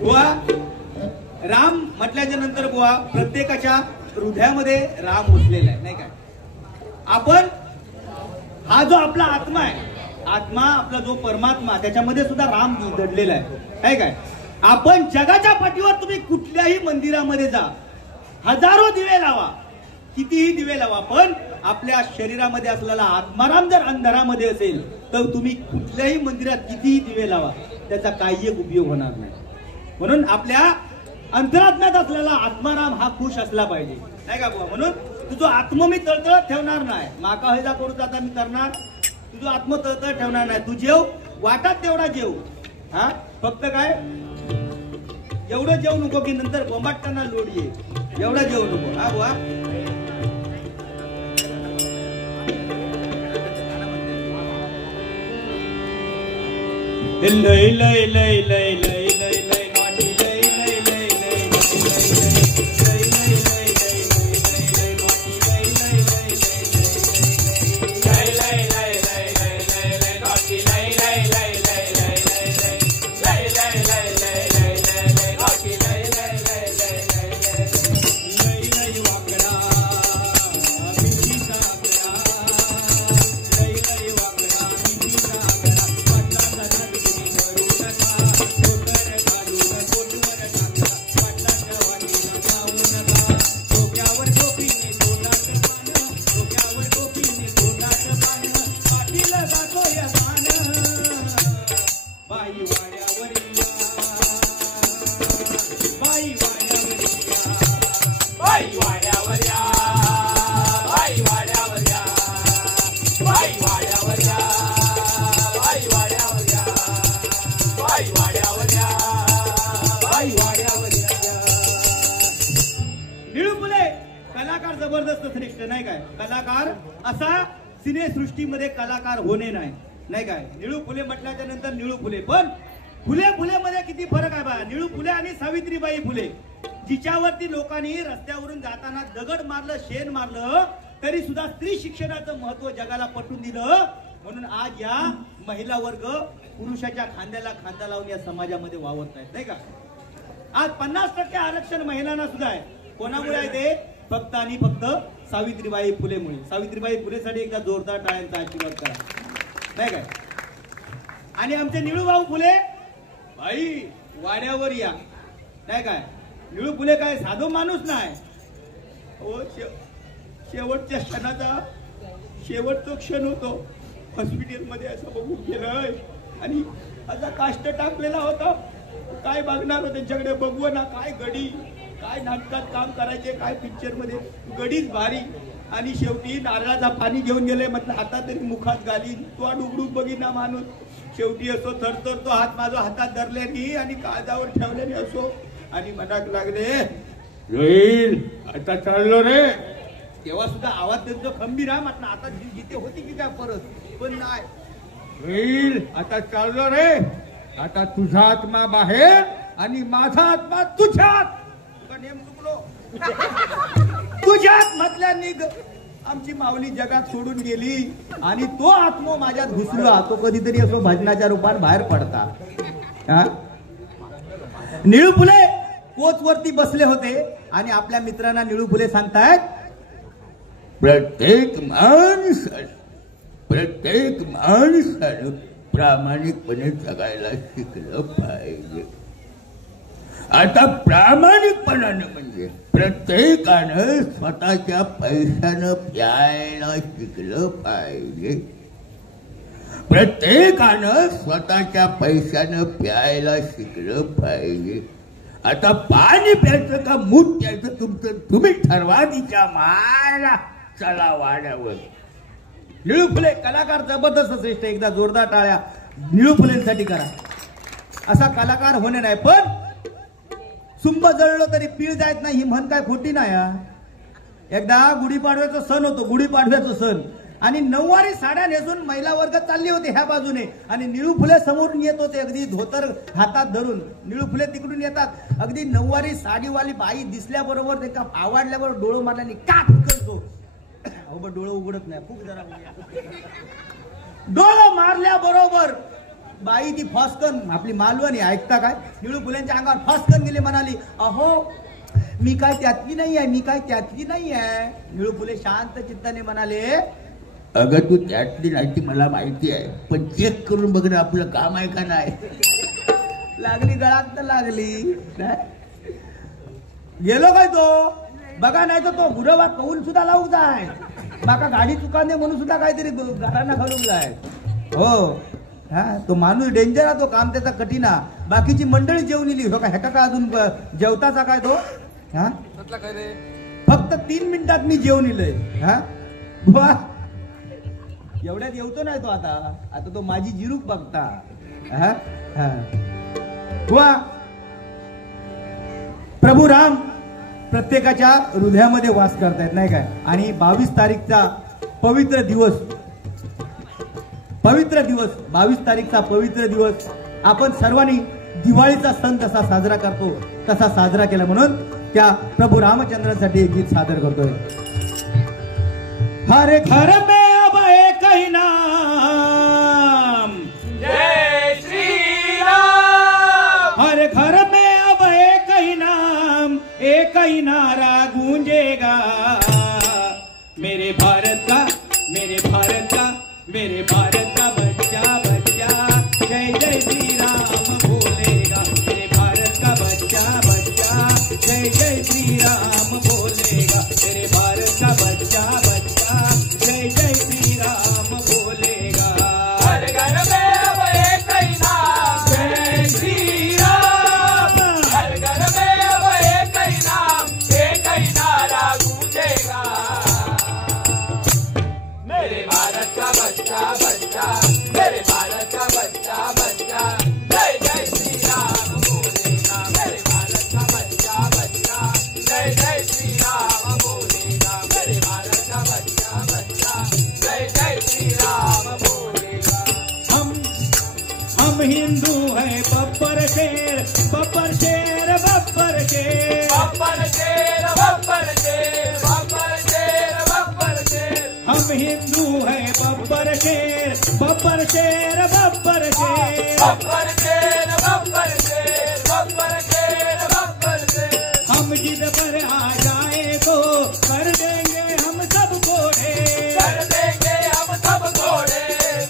बुवा राम म्हटल्याच्या नंतर बुवा प्रत्येकाच्या हृदयामध्ये राम उचलेला आहे नाही काय आपण हा जो आपला आत्मा आहे आत्मा आपला जो परमात्मा त्याच्यामध्ये सुद्धा राम दडलेला आहे काय आपण जगाच्या पाठीवर तुम्ही कुठल्याही मंदिरामध्ये जा हजारो दिवे लावा कितीही दिवे लावा पण आपल्या शरीरामध्ये असलेला आत्माराम जर अंधारामध्ये असेल तर तुम्ही कुठल्याही मंदिरात कितीही दिवे लावा त्याचा काही एक उपयोग होणार नाही म्हणून आपल्या अंतरात्म्यात असलेला आत्माराम हा खुश असला पाहिजे नाही का बुवा म्हणून तुझं आत्म मी तळतळत ठेवणार नाही माका हैजा करू जाता मी करणार तुझं आत्म तळतळत ठेवणार नाही तू जेव वाटात तेवढा जेव हा फक्त काय एवढं जेवू नको की नंतर बोंबाटताना लोड ये एवढं जेवू नको हा बुवा लय लय लय लय लय लय लय नॉटी लय लय लय लय लय लय लय लय नॉटी लय लय लय लय लय लय लय लय लय नॉटी लय लय लय लय लय लय लय लय लय लय लय लय नॉटी लय लय लय लय लय लय लय वाकडा मिठीचा आकडा लय लय वाकडा मिठीचा आकडा पटलाचा धरती करू नका डोकर घालून पोटवर टाका पटलाच्या वाटीला जाऊ नका डोक्यावर टोपीने तोंडाचं पान डोक्यावर टोपीने तोंडाचं पान पाठीला जातोय पान बाई वाड्यावर या बाई वाड्यावर या बाई वाड्यावर या बाई वाड्यावर या बाई वाड्यावर या बाई वाड्यावर या बाई वाड्यावर या बाई वाड्यावर या निळू फुले कलाकार जबरदस्त श्रेष्ठ नाही काय कलाकार असा सिनेसृष्टीमध्ये कलाकार होणे नाही काय निळू फुले म्हटल्याच्या नंतर निळू फुले पण फुले फुले मध्ये किती फरक आहे बा निळू फुले आणि सावित्रीबाई फुले जिच्यावरती लोकांनी रस्त्यावरून जाताना दगड मारलं शेण मारलं तरी सुद्धा स्त्री शिक्षणाचं महत्व जगाला पटवून दिलं म्हणून आज या महिला वर्ग पुरुषाच्या खांद्याला खांदा लावून या समाजामध्ये वावरत आहेत नाही का आज 50% आरक्षण महिलांना सुद्धा आहे कोणामुळे आहे ते फक्त आणि फक्त सावित्रीबाई फुलेमुळे सावित्रीबाई फुलेसाठी एकदा जोरदार टाळ्यांचा आशीर्वाद करा नाही काय आणि आमचे निळूभाऊ फुले भाई वाड्यावर या नाही काय निळू फुले काय साधो माणूस नाही हो शेवटच्या क्षणाचा शेवटचा क्षण होतो हॉस्पिटलमध्ये असं बघून गेलंय आणि असा काष्ट टाकलेला होता काय बघणार हो त्यांच्याकडे बघू ना काय गडी काय नाटकात काम करायचे काय पिक्चर मध्ये गडीच भारी आणि शेवटी नारळाचा पाणी घेऊन गेले म्हटलं आता तरी मुखात घालीन तो डुगडूक बघिना माणूस शेवटी असो थरथर तो हात माझा हातात धरल्यानी आणि काळजावर ठेवल्याने असो आणि मनाक लागले येईल आता चाललो रे तेव्हा सुद्धा आवाज त्यांचा खंबीर आहे म्हटलं आता जिथे होती की काय परत पण नाही येईल आता चाललो रे आता तुझा आत्मा बाहेर आणि माझा आत्मा तुझ्यात तुझा नेम चुकलो तुझ्यात म्हटल्यानी आमची माऊली जगात सोडून गेली आणि तो आत्मा माझ्यात घुसला तो कधीतरी असो भजनाच्या रूपात बाहेर पडता निळू फुले कोचवरती बसले होते आणि आपल्या मित्रांना निळू फुले सांगतायत प्रत्येक माणसानं प्रामाणिकपणे जगायला शिकलं पाहिजे आता प्रामाणिकपणानं म्हणजे प्रत्येकानं स्वतःच्या पैशानं प्यायला शिकलं पाहिजे प्रत्येकानं स्वतःच्या पैशानं प्यायला शिकलं पाहिजे आता पाणी प्यायचं का मूत प्यायचं तुमचं तुम्ही ठरवा तिच्या मारा चला वाड्यावर निळू फुले कलाकार जबरदस्त श्रेष्ठ एकदा जोरदार टाळ्या निळू फुलेंसाठी करा असा कलाकार होणे नाही पण सुंब जळलं तरी पीळ जायत नाही ही म्हण काय खोटी नाही एकदा गुढीपाडव्याचा सण होतो गुढीपाडव्याचा सण आणि नऊवारी साड्या नेसून महिला वर्ग चालली होती ह्या बाजूने आणि निळू फुले समोरून येत होते अगदी धोतर हातात धरून निळू फुले तिकडून येतात अगदी नऊवारी साडीवाली बाई दिसल्याबरोबर ते का आवडल्याबरोबर डोळं मारल्याने का फिकलतो अहो डोळं उघडत नाही खूप जरा डोळं मारल्याबरोबर बाई ती फसकन आपली मालवणी ऐकता काय निळू फुलेंच्या अंगावर फसकन गेली म्हणाली अहो मी काय त्यातली नाही आहे मी काय त्यातली नाही आहे निळू फुले शांत चित्ताने म्हणाले अगं तू त्यातली नाही ती मला माहिती आहे पण चेक करून बघणं आपलं काम आहे का नाही लागली गळात तर लागली गेलो काय तो बघा नाही तर तो गुरवा कौल सुद्धा लावू जाय बाका गाडी चुकाने म्हणून सुद्धा काहीतरी गाडांना घालून जाय हो हा तो माणूस डेंजर आहे तो काम त्याचा कठीण बाकीची मंडळी जेवून इली हो का ह्याका का अजून जेवताचा काय तो हा फक्त 3 मिनिटात मी जेवून इलय हा एवढ्यात येवतो नाही तो आता तो माझी जिरूक बघता हा प्रभू राम प्रत्येकाच्या हृदयामध्ये वास करतायत नाही काय आणि 22 तारीखचा पवित्र दिवस 22 तारीखचा पवित्र दिवस आपण सर्वांनी दिवाळीचा सण तसा साजरा करतो तसा साजरा केला म्हणून त्या प्रभू रामचंद्रांसाठी एक गीत सादर करतोय. हर घर में अब एक ही नाम जय श्री राम. हर घर में अब एक ही नाम एक ही नारा गूंजेगा. मेरे भारत का मेरे भारत का मेरे भारत का बच्चा बच्चा जय जय श्री राम बोलेगा. मेरे भारत का बच्चा बच्चा जय जय श्री राम बोलेगा. मेरे भारत का बच्चा बच्चा जय जय श्री राम बोलेगा. हर घर में अब एक ही नाम जय श्री राम. हर घर में अब एक ही नाम एक ही नारा गूंजेगा. मेरे भारत का बच्चा बच्चा मेरे भारत का बच्चा बच्चा जय जय श्री राम बोलेगा. मेरे भारत का बच्चा बच्चा जय जय श्री राम बोलेगा. मेरे भारत का बच्चा बच्चा जय जय श्री राम बोलेगा. हम हिंदू हैं बब्बर शेर बब्बर शेर बब्बर शेर. बब्बर शेर बब्बर शेर बब्बर शेर बब्बर शेर. हम हिंदू हैं बब्बर शेर बब्बर शेर बब्बर शेर. बब्बर शेर बब्बर शेर बब्बर शेर बब्बर शेर. हम जिद पर आ जाए तो कर देंगे हम सब घोड़े. कर देंगे हम सब घोड़े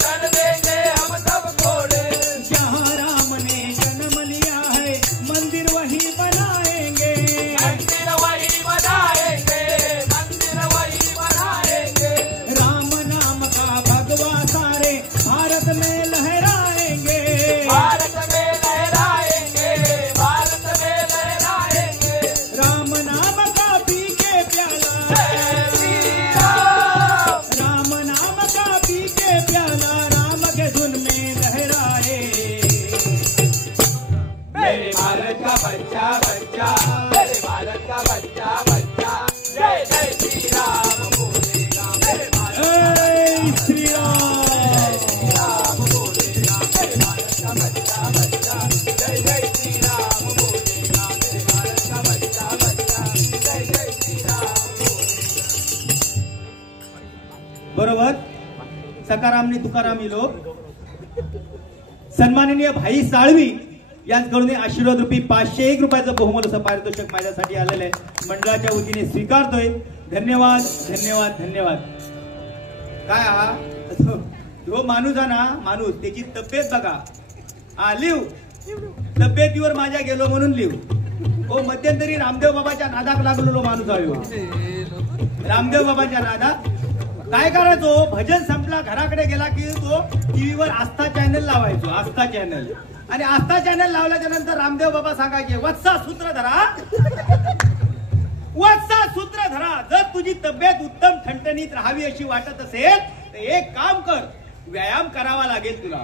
कर देंगे हम सब घोड़े. जहाँ राम ने जन्म लिया है मंदिर वही बनाएंगे. मंदिर वही बनाएंगे मंदिर वही बनाएंगे. राम नाम का भगवा सारे भारत में लहराएंगे. भारत में लहराएंगे भारत में लहराएंगे. राम नाम का पी के प्याला. जय श्री राम. राम नाम का पी के प्याला राम के धुन में लहराए. मेरे भारत का बच्चा बच्चा मेरे भारत का बच्चा बच्चा जय जय श्री राम बोलेगा. मेरे भारत जय श्री राम. बोलेगा. मेरे भारत का बच्चा बच्चा जय जय श्री राम बोलेगा. मेरे भारत का बच्चा बच्चा जय जय श्री राम बोलेगा. बरोबर सकारामनी तुकारामी लोक सन्माननीय भाई साळवी यांच्याकडून आशीर्वाद रूपी 501 रुपयाचं बहुमूल्य असं पारितोषिक माझ्यासाठी आलेलं आहे. मंडळाच्या वतीने स्वीकारतोय. धन्यवाद धन्यवाद धन्यवाद. काय हा तो माणूस आहे ना माणूस त्याची तब्येत बघा. लिव तब्येतीवर माझ्या गेलो म्हणून लिव. हो मध्यंतरी रामदेव बाबाच्या नादाक लागलेलो माणूस आहे. रामदेव बाबाच्या नादात काय करायचो भजन संपला घराकडे गेला की तो टीव्हीवर आस्था चॅनल लावायचो. आस्था चॅनल आणि आस्था चॅनल लावल्याच्या नंतर रामदेव बाबा सांगायचे वत्सा सूत्र धरा वत्सा सूत्र धरा. जर तुझी तब्येत उत्तम ठणठणीत राहावी अशी वाटत असेल तर एक काम कर व्यायाम करावा लागेल तुला.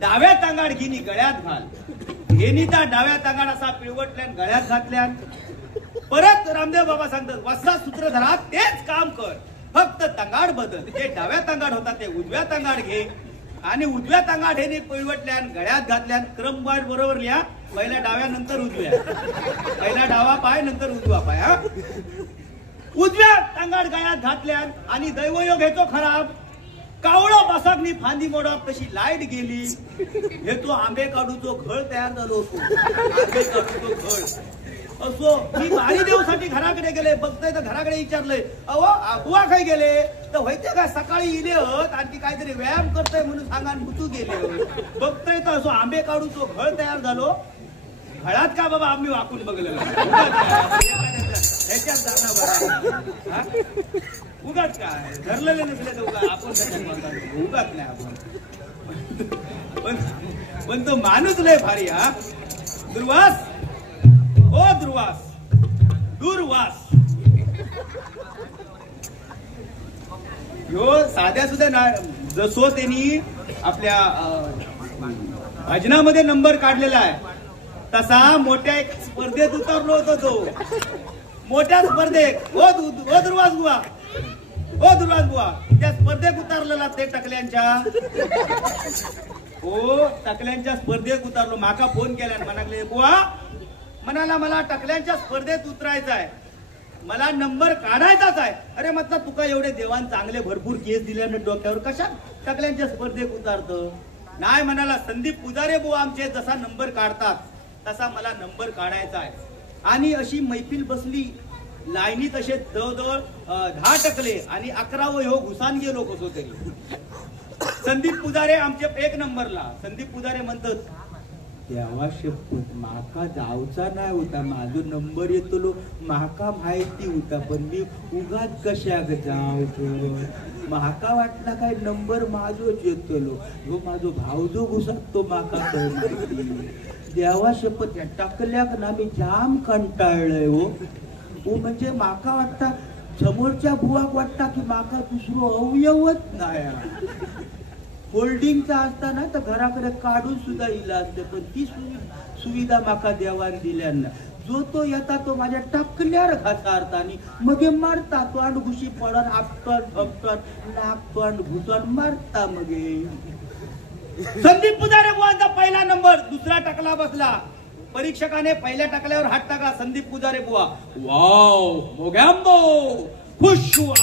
डाव्या तांगाड घेणी गळ्यात घाल. घेणी त्या डाव्या तांगाड असा पिळवटल्यान गळ्यात घातल्यान परत रामदेव बाबा सांगतात वत्सा सूत्र धरा तेच काम कर फक्त तांगाड बदल. जे डाव्या तांगाड होता ते उजव्या तांगाड घे आणि उजव्या तांगाड हे पिळवटल्यान गळ्यात घातल्यान क्रम वाईट बरोबर लिहा. पहिल्या डाव्या नंतर उजव्या. पहिला डावा पाय नंतर उजवा पाय. हा उजव्या तांगाड गळ्यात घातल्यान आणि दैवयोग येतो खराब. कावळा बसाकनी फांदी मोडाप तशी लाईट गेली. हे तो आंबे काढूचो घळ तयार झालो होतो. आंबे काढूचो घळ असो. मी बारी देवसाठी घराकडे गेले बघतोय तर घराकडे विचारलंय अहो बुवा काय गेले तर व्हायचे का सकाळी इले होत आणखी काहीतरी व्यायाम करतोय म्हणून सांगा मुतू गेले. बघतोय तर असो आंबे काढूचो घळ तयार झालो. घळात का बाबा आम्ही वाकून बघलेलं ह्याच्यात जाणं बघा. उगाच काय धरलेले नसले तर उगा आपण उगाच नाही आपण. पण तो माणूस लय भारी. हा दुर्वास ओ दुर्वास दुर्वास ह्यो साध्या सुद्धा जसो त्यांनी आपल्या भजनामध्ये नंबर काढलेला आहे तसा मोठ्या एक स्पर्धेत उतरलो होतो तो. मोठ्या स्पर्धेत ओ दुर्वास बुवा त्या स्पर्धेत उतरलेला ते टकल्यांच्या हो टकल्यांच्या स्पर्धेत उतरलो. माका फोन केल्यान म्हणाले बुवा म्हणाला मला टकल्यांच्या स्पर्धेत उतरायचं आहे, मला नंबर काढायचाच आहे. अरे म्हटलं तुका एवढे देवान चांगले भरपूर केस दिल्यानं डोक्यावर कशा टकल्यांच्या स्पर्धेत उतारत. नाही म्हणाला संदीप पुजारे बुवा आमचे जसा नंबर काढतात तसा मला नंबर काढायचा आहे. आणि अशी मैफिल बसली लाईनीत असे जवळजवळ 10 टकले आणि 11 ह्यो घुसान गेलो कसो तरी. संदीप पुजारे आमचे 1 नंबरला. संदीप पुजारे म्हणतात देवा शपथ माका जाऊचा नाही होता, माझा नंबर येतलो माका माहिती होता, पण मी उगाच कशाक जावतो. माका वाटला काय नंबर माझोच येतलो, जो माझो भाव जो घुसत तो माका माहिती. देवा शपथ या टाकल्याक ना मी जाम कंटाळलंय हो. म्हणजे माका वाटता समोरच्या बुवाक वाटता की माका दुसरो अवयवच नाही. होल्डिंगचा असताना तर घराकडे काढून सुद्धा इला असते, पण ती सुविधा माका देवान दिल्यान. जो तो येता तो माझ्या टाकल्यावर घासारता आणि मग मारता तोंड घुशी पडन आपटन ठपटन नाक तोंड घुसन मारता. मग संदीप पुजारे बुवांचा पहिला नंबर. दुसरा टकला बसला. परीक्षकाने पहिल्या टकल्यावर हात टाकला. संदीप पुजारे बुवा वाव मोगॅम्बो खुश हुआ.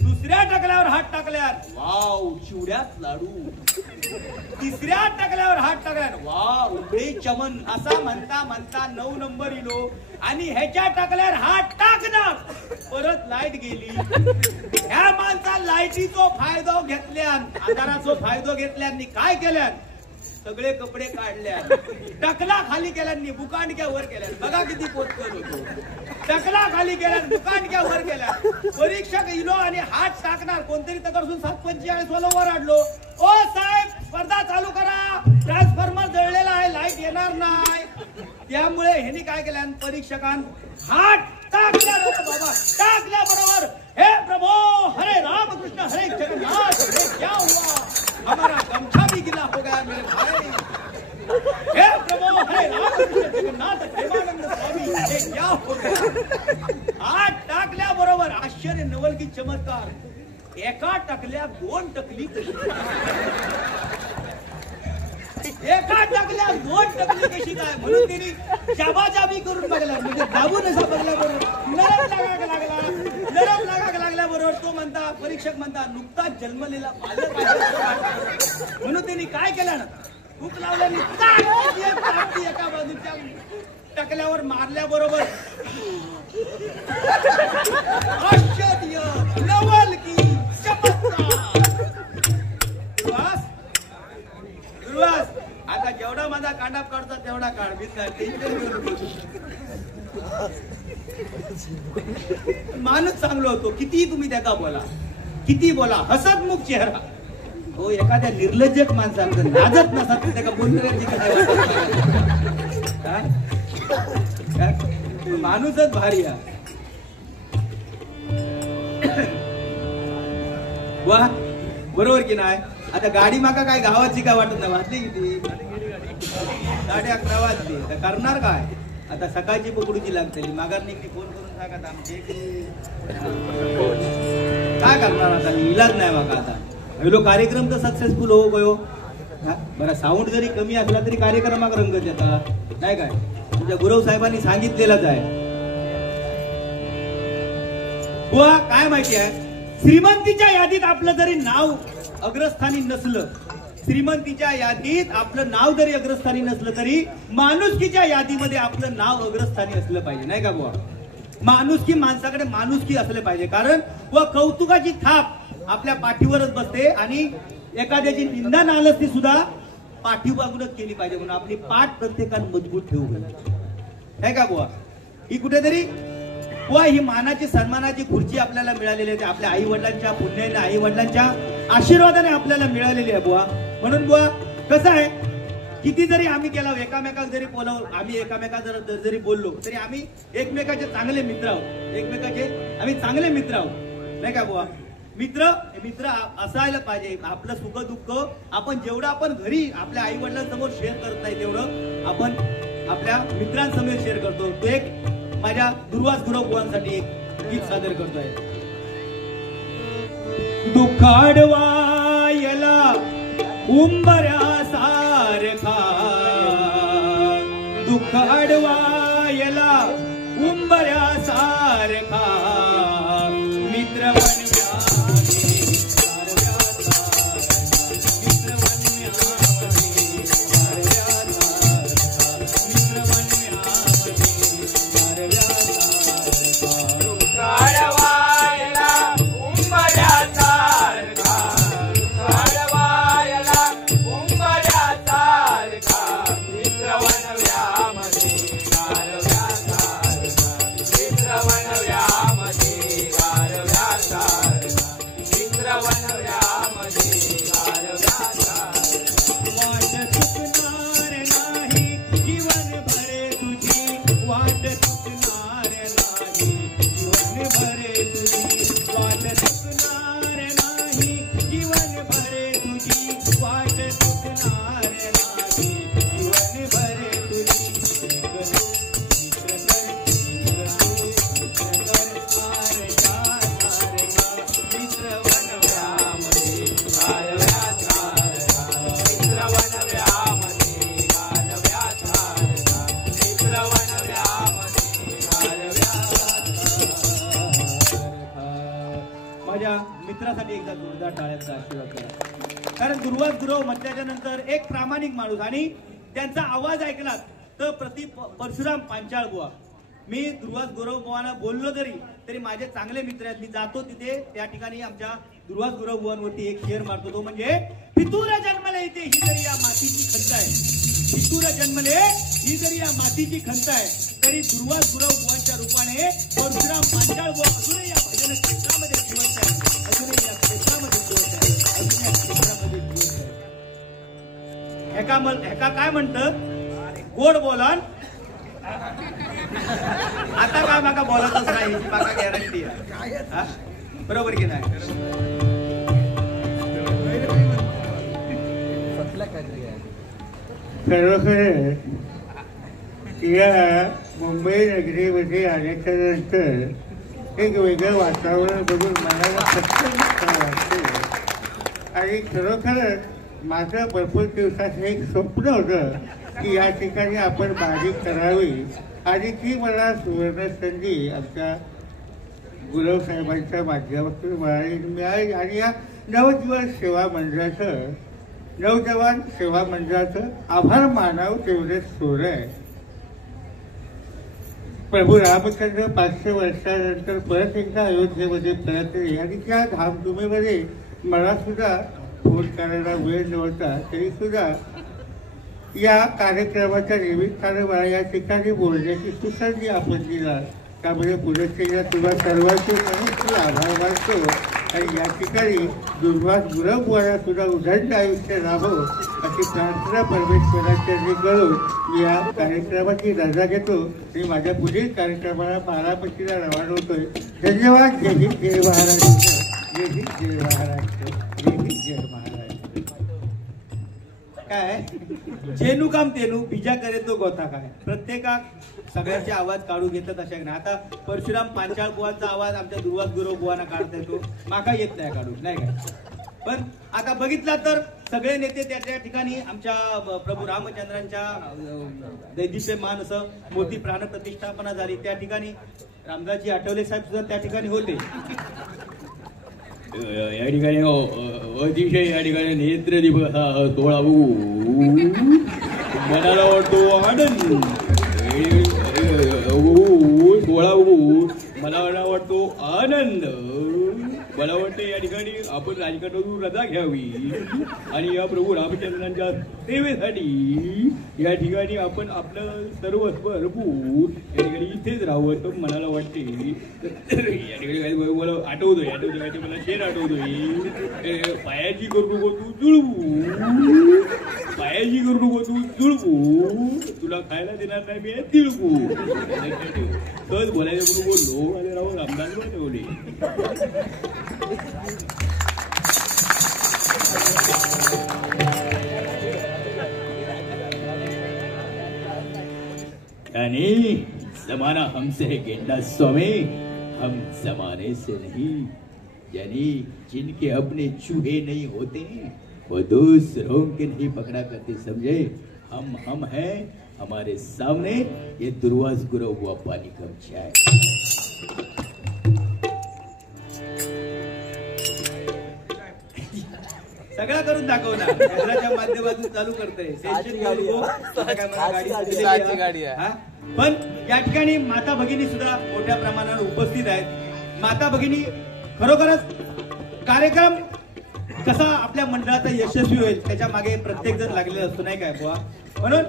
दुसऱ्या टकल्यावर हात टाकल्यावर वाव चिवड्यात लाडू. तिसऱ्या टकल्यावर हात टाकल्यावर वाव उघडे चमन. असा म्हणता म्हणता 9 नंबर इलो आणि ह्याच्या टाकल्यावर हात टाकणार परत लाईट गेली. ह्या माणसा लाईटीचो फायदा घेतल्यान आधाराचो फायदा घेतल्यानी काय केल्यान सगळे कपडे काढल्या, टकला खाली केल्यानी बुकांडक्या वर केल्या. बघा किती पोतकर होतो. टकला खाली केल्या बुकांडक्या वर केल्या. परीक्षक इलो आणि हात टाकणार कोणतरी तकडसून 745 वाला वर आडलो. ओ साहेब स्पर्धा चालू करा, ट्रान्सफॉर्मर जळलेला आहे, लाईट येणार नाही. त्यामुळे ह्यांनी काय केल्या परीक्षकान हात टाकल्या. बाबा टाकल्याबरोबर हे प्रभो हरे राम कृष्ण हरे जगन्नाथ हे क्या हुआ, हमारा गमछा भी गिला हो गया मेरे भाई. हे प्रभो हरे राम कृष्ण जगन्नाथ प्रेमानंद स्वामी हे क्या हो गया. हात टाकल्याबरोबर आश्चर्य नवल की चमत्कार. एका टकल्या 2 टकली. एका टकल्या 2 टकली कशी काय म्हणून तिने जाबाजाबी करून बघला. म्हणजे दाबून असा बघल्याबरोबर नरम लागाक लागल्याबरोबर तो म्हणता परीक्षक म्हणता नुकताच जन्मलेला बालक आहे म्हणून त्यांनी काय केलं ना भूक लावल्याने एका बाजूच्या टकल्यावर मारल्याबरोबर आश्चर्य नवल की चमत्कार. दुर्वास आता जेवढा माझा कांडाप काढतो तेवढा काढ. माणूस चांगलो होतो. किती तुम्ही त्याचा बोला, किती बोला, हसतमुख चेहरा. हो एखाद्या निर्लज्जक माणसाचं लाजत नसा तर त्याला बोलण्याची माणूसच भारी आहे. वा बरोबर की नाही. आता गाडी माका काय गावाची काय वाटत नाही. वाजली किती 11:30 वाजली तर करणार काय. आता सकाळची पकडूची लागते. माघारनी फोन करून सांगा आमचे काय करणार. आता इलाज नाही माका. आता पहिलो कार्यक्रम तर सक्सेसफुल हो गयो. बरं साऊंड जरी कमी असला तरी कार्यक्रमाक रंगत येतात नाही काय. तुमच्या गुरव साहेबांनी सांगितलेलंच आहे. बुवा काय माहिती आहे श्रीमंतीच्या यादीत आपलं जरी नाव अग्रस्थानी नसलं, श्रीमंतीच्या यादीत आपलं नाव जरी अग्रस्थानी नसलं तरी माणुसकीच्या यादीमध्ये आपलं नाव अग्रस्थानी असलं पाहिजे नाही का बुवा. माणुसकी माणसाकडे माणुसकी असले पाहिजे. कारण व कौतुकाची थाप आपल्या पाठीवरच बसते आणि एखाद्याची निंदा नालस्ती सुद्धा पाठीमागूनच केली पाहिजे. म्हणून आपली पाठ प्रत्येकाने मजबूत ठेवू नाही का बुवा. ही कुठेतरी बुवा ही मानाची सन्मानाची खुर्ची आपल्याला मिळालेली आहे. आपल्या आई वडिलांच्या पुण्याने आई वडिलांच्या आशीर्वादाने आपल्याला मिळालेली आहे बुवा. म्हणून बुवा कसं आहे किती जरी आम्ही केला एकामेकाला जरी बोलावं आम्ही एकामेका जरी बोललो तरी आम्ही एकमेकाचे चांगले मित्र आहोत. एकमेकाचे आम्ही चांगले मित्र आहोत नाही का बुवा. मित्र असायला पाहिजे. आपलं सुख दुःख आपण जेवढं आपण घरी आपल्या आई वडिलांसमोर शेअर करत नाही तेवढं आपण आपल्या मित्रांसमोर शेअर करतो. तो एक माझ्या दुर्वास गुरव बुवांसाठी एक गीत सादर करतोय. दुखाडवायला उंबऱ्यास आडवायला उंबऱ्या सारखा मित्र मित्रासाठी एकदा जोरदार टाळ्यांचा आशीर्वाद करा. कारण दुर्वास गुरव म्हटल्याच्या नंतर एक प्रामाणिक माणूस आणि त्यांचा आवाज ऐकला तर परशुराम पांचाळ बुवा. मी दुर्वास गुरव बुवांना बोललो तरी माझे चांगले मित्र आहेत. मी जातो तिथे त्या ठिकाणी आमच्या दुर्वास गुरव बुवांवरती एक शेर मारतो तो म्हणजे पितूरा जन्मले इथे ही जरी या मातीची खंत आहे. पितूरा जन्मले ही जरी या मातीची खंत आहे तरी दुर्वास गुरव बुवांच्या रूपाने परशुराम पांचाळ बुवा अजूनही या भजन क्षेत्रामध्ये जिवंत आहे. अजूनही या क्षेत्रामध्ये जिवंत आहे. अजूनही या क्षेत्रामध्ये जिवंत आहे. एका काय म्हणतं गोड बोलन आता काय माका बोलतच नाही माका गॅरंटी आहे. बरोबर की नाही. खरोखर या मुंबई नगरीमध्ये आल्याच्या नंतर एक वेगळं वातावरण बघून मला प्रसन्न वाटते. आणि खरोखरच माझं भरपूर दिवसाचं एक स्वप्न होतं की या ठिकाणी आपण बारी करावी आणि ती मला सुवर्ण संधी आमच्या गुरव साहेबांच्या माध्यमातून मिळाली. आणि या नवजवान सेवा मंडळाचं आभार मानावं तेवढे सोड आहे. प्रभू रामचंद्र 500 वर्षानंतर परत एकदा अयोध्येमध्ये परत आले आणि त्या धामधुमीमध्ये मला सुद्धा फोन करायला वेळ नव्हता तरी सुद्धा या कार्यक्रमाच्या निमित्तानं मला या ठिकाणी बोलण्याची सुसंधी आपण दिला. त्यामुळे पुढे तुम्हा सर्वांचे मनस्वी आभार मानतो आणि या ठिकाणी दुर्वास गुरव बुवांना सुद्धा उदंड आयुष्य लाभो अशी प्रार्थना परमेश्वराच्या करून मी या कार्यक्रमाची रजा घेतो आणि माझ्या पुढील कार्यक्रमाला बारामतीला रवाना होतोय. धन्यवाद. जय हिंद, जय महाराष्ट्र. जय हिंद, जय महाराष्ट्र. जय हिंद, जय महाराष्ट्र. काय जेनू काम तेनू बिजा करे तो गोथा काय प्रत्येकाक सगळ्यांचे आवाज काढू घेतात अशा नाही. आता परशुराम पांचाळ बुवांचा आवाज आमच्या दुर्वास गुरव बुवांना काढता येतो माका येत नाही काढू नाही काय. पण आता बघितला तर सगळे नेते त्या ठिकाणी आमच्या प्रभू रामचंद्रांच्या दैदिप्यमान असं मोठी प्राणप्रतिष्ठापना झाली. त्या ठिकाणी रामदासजी आठवले साहेब सुद्धा त्या ठिकाणी होते. या ठिकाणी अतिशय या ठिकाणी नेत्र दिवस हा सोहळा मनाला वाटतो आनंद. सोहळा मला वाटतो आनंद. मला वाटतं या ठिकाणी आपण राजकारणातून रजा घ्यावी आणि या प्रभू रामचंद्रांच्या सेवेसाठी या ठिकाणी आपण आपलं सर्वस्व अर्पू या ठिकाणी इथेच राहावं तर मनाला वाटते. या ठिकाणी मला आठवतोय मला शेर आठवतोय. पायाची करू नको तू जुळवू, पायाची करू नको तू जुळवू, तुला खायला देणार नाही मी तिळकू. सहज बोलायचं करून बोललो आणि राहून रामदास ठेवले. यानी जमाना हमसे है गेंडा स्वामी, हम जमाने से नहीं. यानी जिनके अपने चूहे नहीं होते वो दूसरों के नहीं पकड़ा करते. समझे. हम हैं हमारे सामने ये दुर्वास गुरु हुआ पानी कम चाय। सगळा करून दाखव ना, केंद्राच्या माध्यमातून चालू करते पण या ठिकाणी माता भगिनी सुद्धा मोठ्या प्रमाणावर उपस्थित आहेत। माता भगिनी खरोखरच कार्यक्रम कसा आपल्या मंडळाचा यशस्वी होईल त्याच्या मागे प्रत्येक जण लागलेला असतो, नाही काय बुवा? म्हणून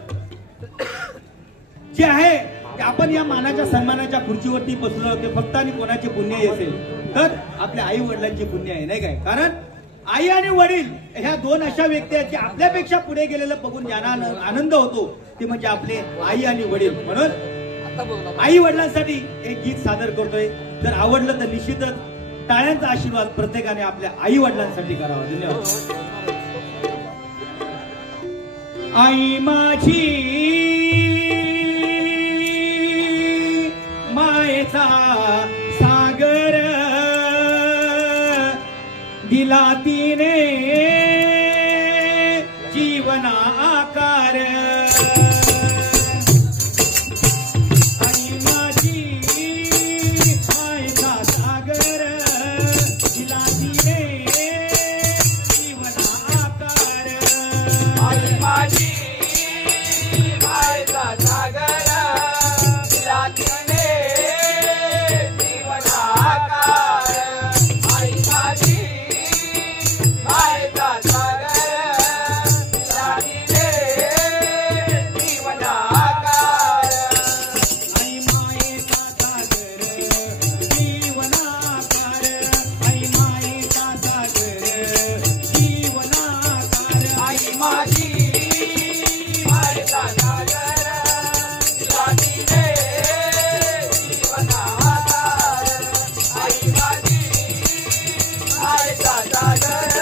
जे आहे ते आपण या मानाच्या सन्मानाच्या खुर्चीवरती बसलो ते फक्त आणि कोणाचे पुण्य असेल तर आपल्या आई वडिलांची पुण्य आहे, नाही काय? कारण आई आणि वडील ह्या दोन अशा व्यक्ती आहेत की आपल्यापेक्षा पुढे गेलेलं बघून ज्यांना आनंद होतो ते म्हणजे आपले आई आणि वडील। म्हणून आई वडिलांसाठी एक गीत सादर करतोय, जर आवडलं तर निश्चितच टाळ्यांचा आशीर्वाद प्रत्येकाने आपल्या आई वडिलांसाठी करावा। धन्यवाद। आई माझी मायेचा सागर दिला तिने जीवना आकार, आई माझी मायेचा सागर दिला तिने जीवना आकार, आई माझी मायेचा सागर दिला तिने जीवना आकार, आई माझी मायेचा सागर दिला तिने जीवना आकार, आई मायेचा सागर जीवनाकार, आई मायेचा सागर जीवनाकार, आई माझी मायेचा सागर दिला तिने जीवना आकार, आई माझी मायेचा सागर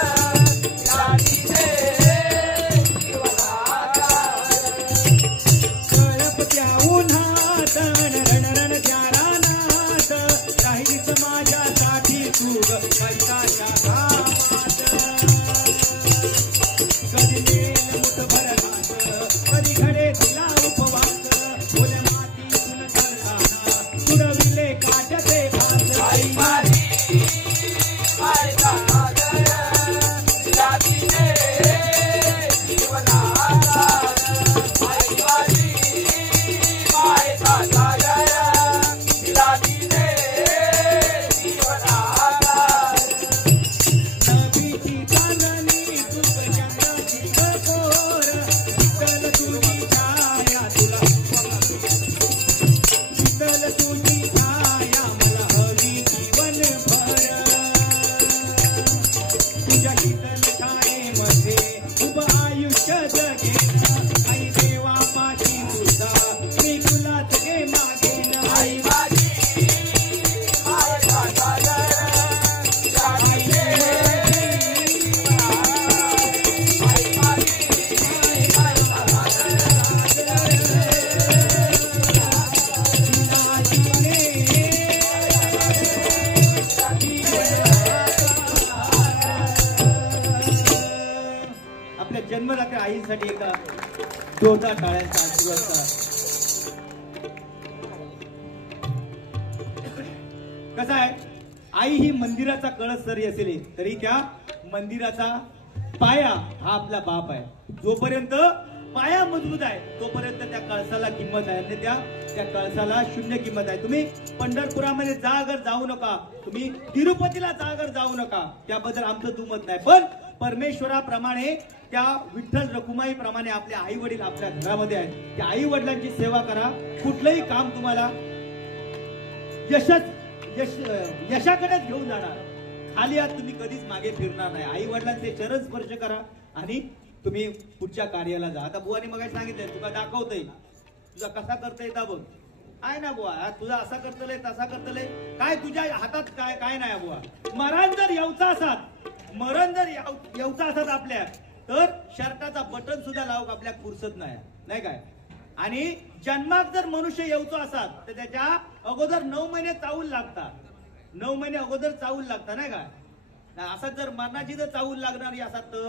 दिला तिने जीवना आकार, कळप त्या उन्हात रण त्या रानात राहीच माझ्यासाठी तू कशाच्या कामात, कधी नेल मुठभर घास कधी घडे तिला उपवास, ओल्या मातीतून करताना तुडविले काट्याचे घास, आई माझी मायेचा सागर दिला तिने जीवना आकार, आई माझी मायेचा सागर दिला तिने जीवना आकार, नदीची चांदणी तुझ चंद्राची टकोर, शीतल तुझी छाया तुला शीतल तुझी छाया मला हवी जीवनभर, तुझ्या शीतल छायेमध्ये उभं आयुष्य जगेन, आई देवापाशी तुझा मी तुलाच गे मागेन, आई माझी मायेचा सागर दिला तिने जीवना आकार, आई माझी मायेचा सागर आपल्या जन्मदात्या आईसाठी एका जोरदार टाळ्यांचा आशीर्वाद करा। कसं आहे, आई ही मंदिराचा कळस जरी असेल तरी त्या मंदिराचा पाया हा आपला बाप आहे। जोपर्यंत पाया मजबूत आहे तोपर्यंत त्या कळसाला किंमत आहे आणि त्या कळसाला शून्य किंमत आहे। तुम्ही पंढरपुरामध्ये जा अगर जाऊ नका, तुम्ही तिरुपतीला जा अगर जाऊ नका, त्याबद्दल आमचं दुमत नाही, पण परमेश्वराप्रमाणे त्या विठ्ठल रखुमाई प्रमाणे आपले आई वडील आपल्या घरामध्ये आहेत। त्या आई वडिलांची सेवा करा, कुठलंही काम तुम्हाला यशाकडेच घेऊन जाणार, खाली आत तुम्ही कधीच मागे फिरणार नाही। आई वडिलांचे चरण स्पर्श करा आणि तुम्ही पुढच्या कार्याला जा। आता बुवानी मग सांगितलंय तुला दाखवतंय, तुझा कसा करता येता बघ, आहे ना बुवा, तुझा असा करतलंय तसा करतलंय, काय तुझ्या हातात काय काय नाही बुवा। मरण जर येऊचा असतात आपल्या तर शर्टाचा बटन सुद्धा लावूक आपल्या फुरसत नाही काय? आणि जन्मात जर मनुष्य येऊचो असतात तर त्याच्या अगोदर 9 महिने चावूल लागतात, 9 महिने अगोदर चावूल लागतात, नाही काय? असं जर मरणाची जर चावूल लागणारी असतात तर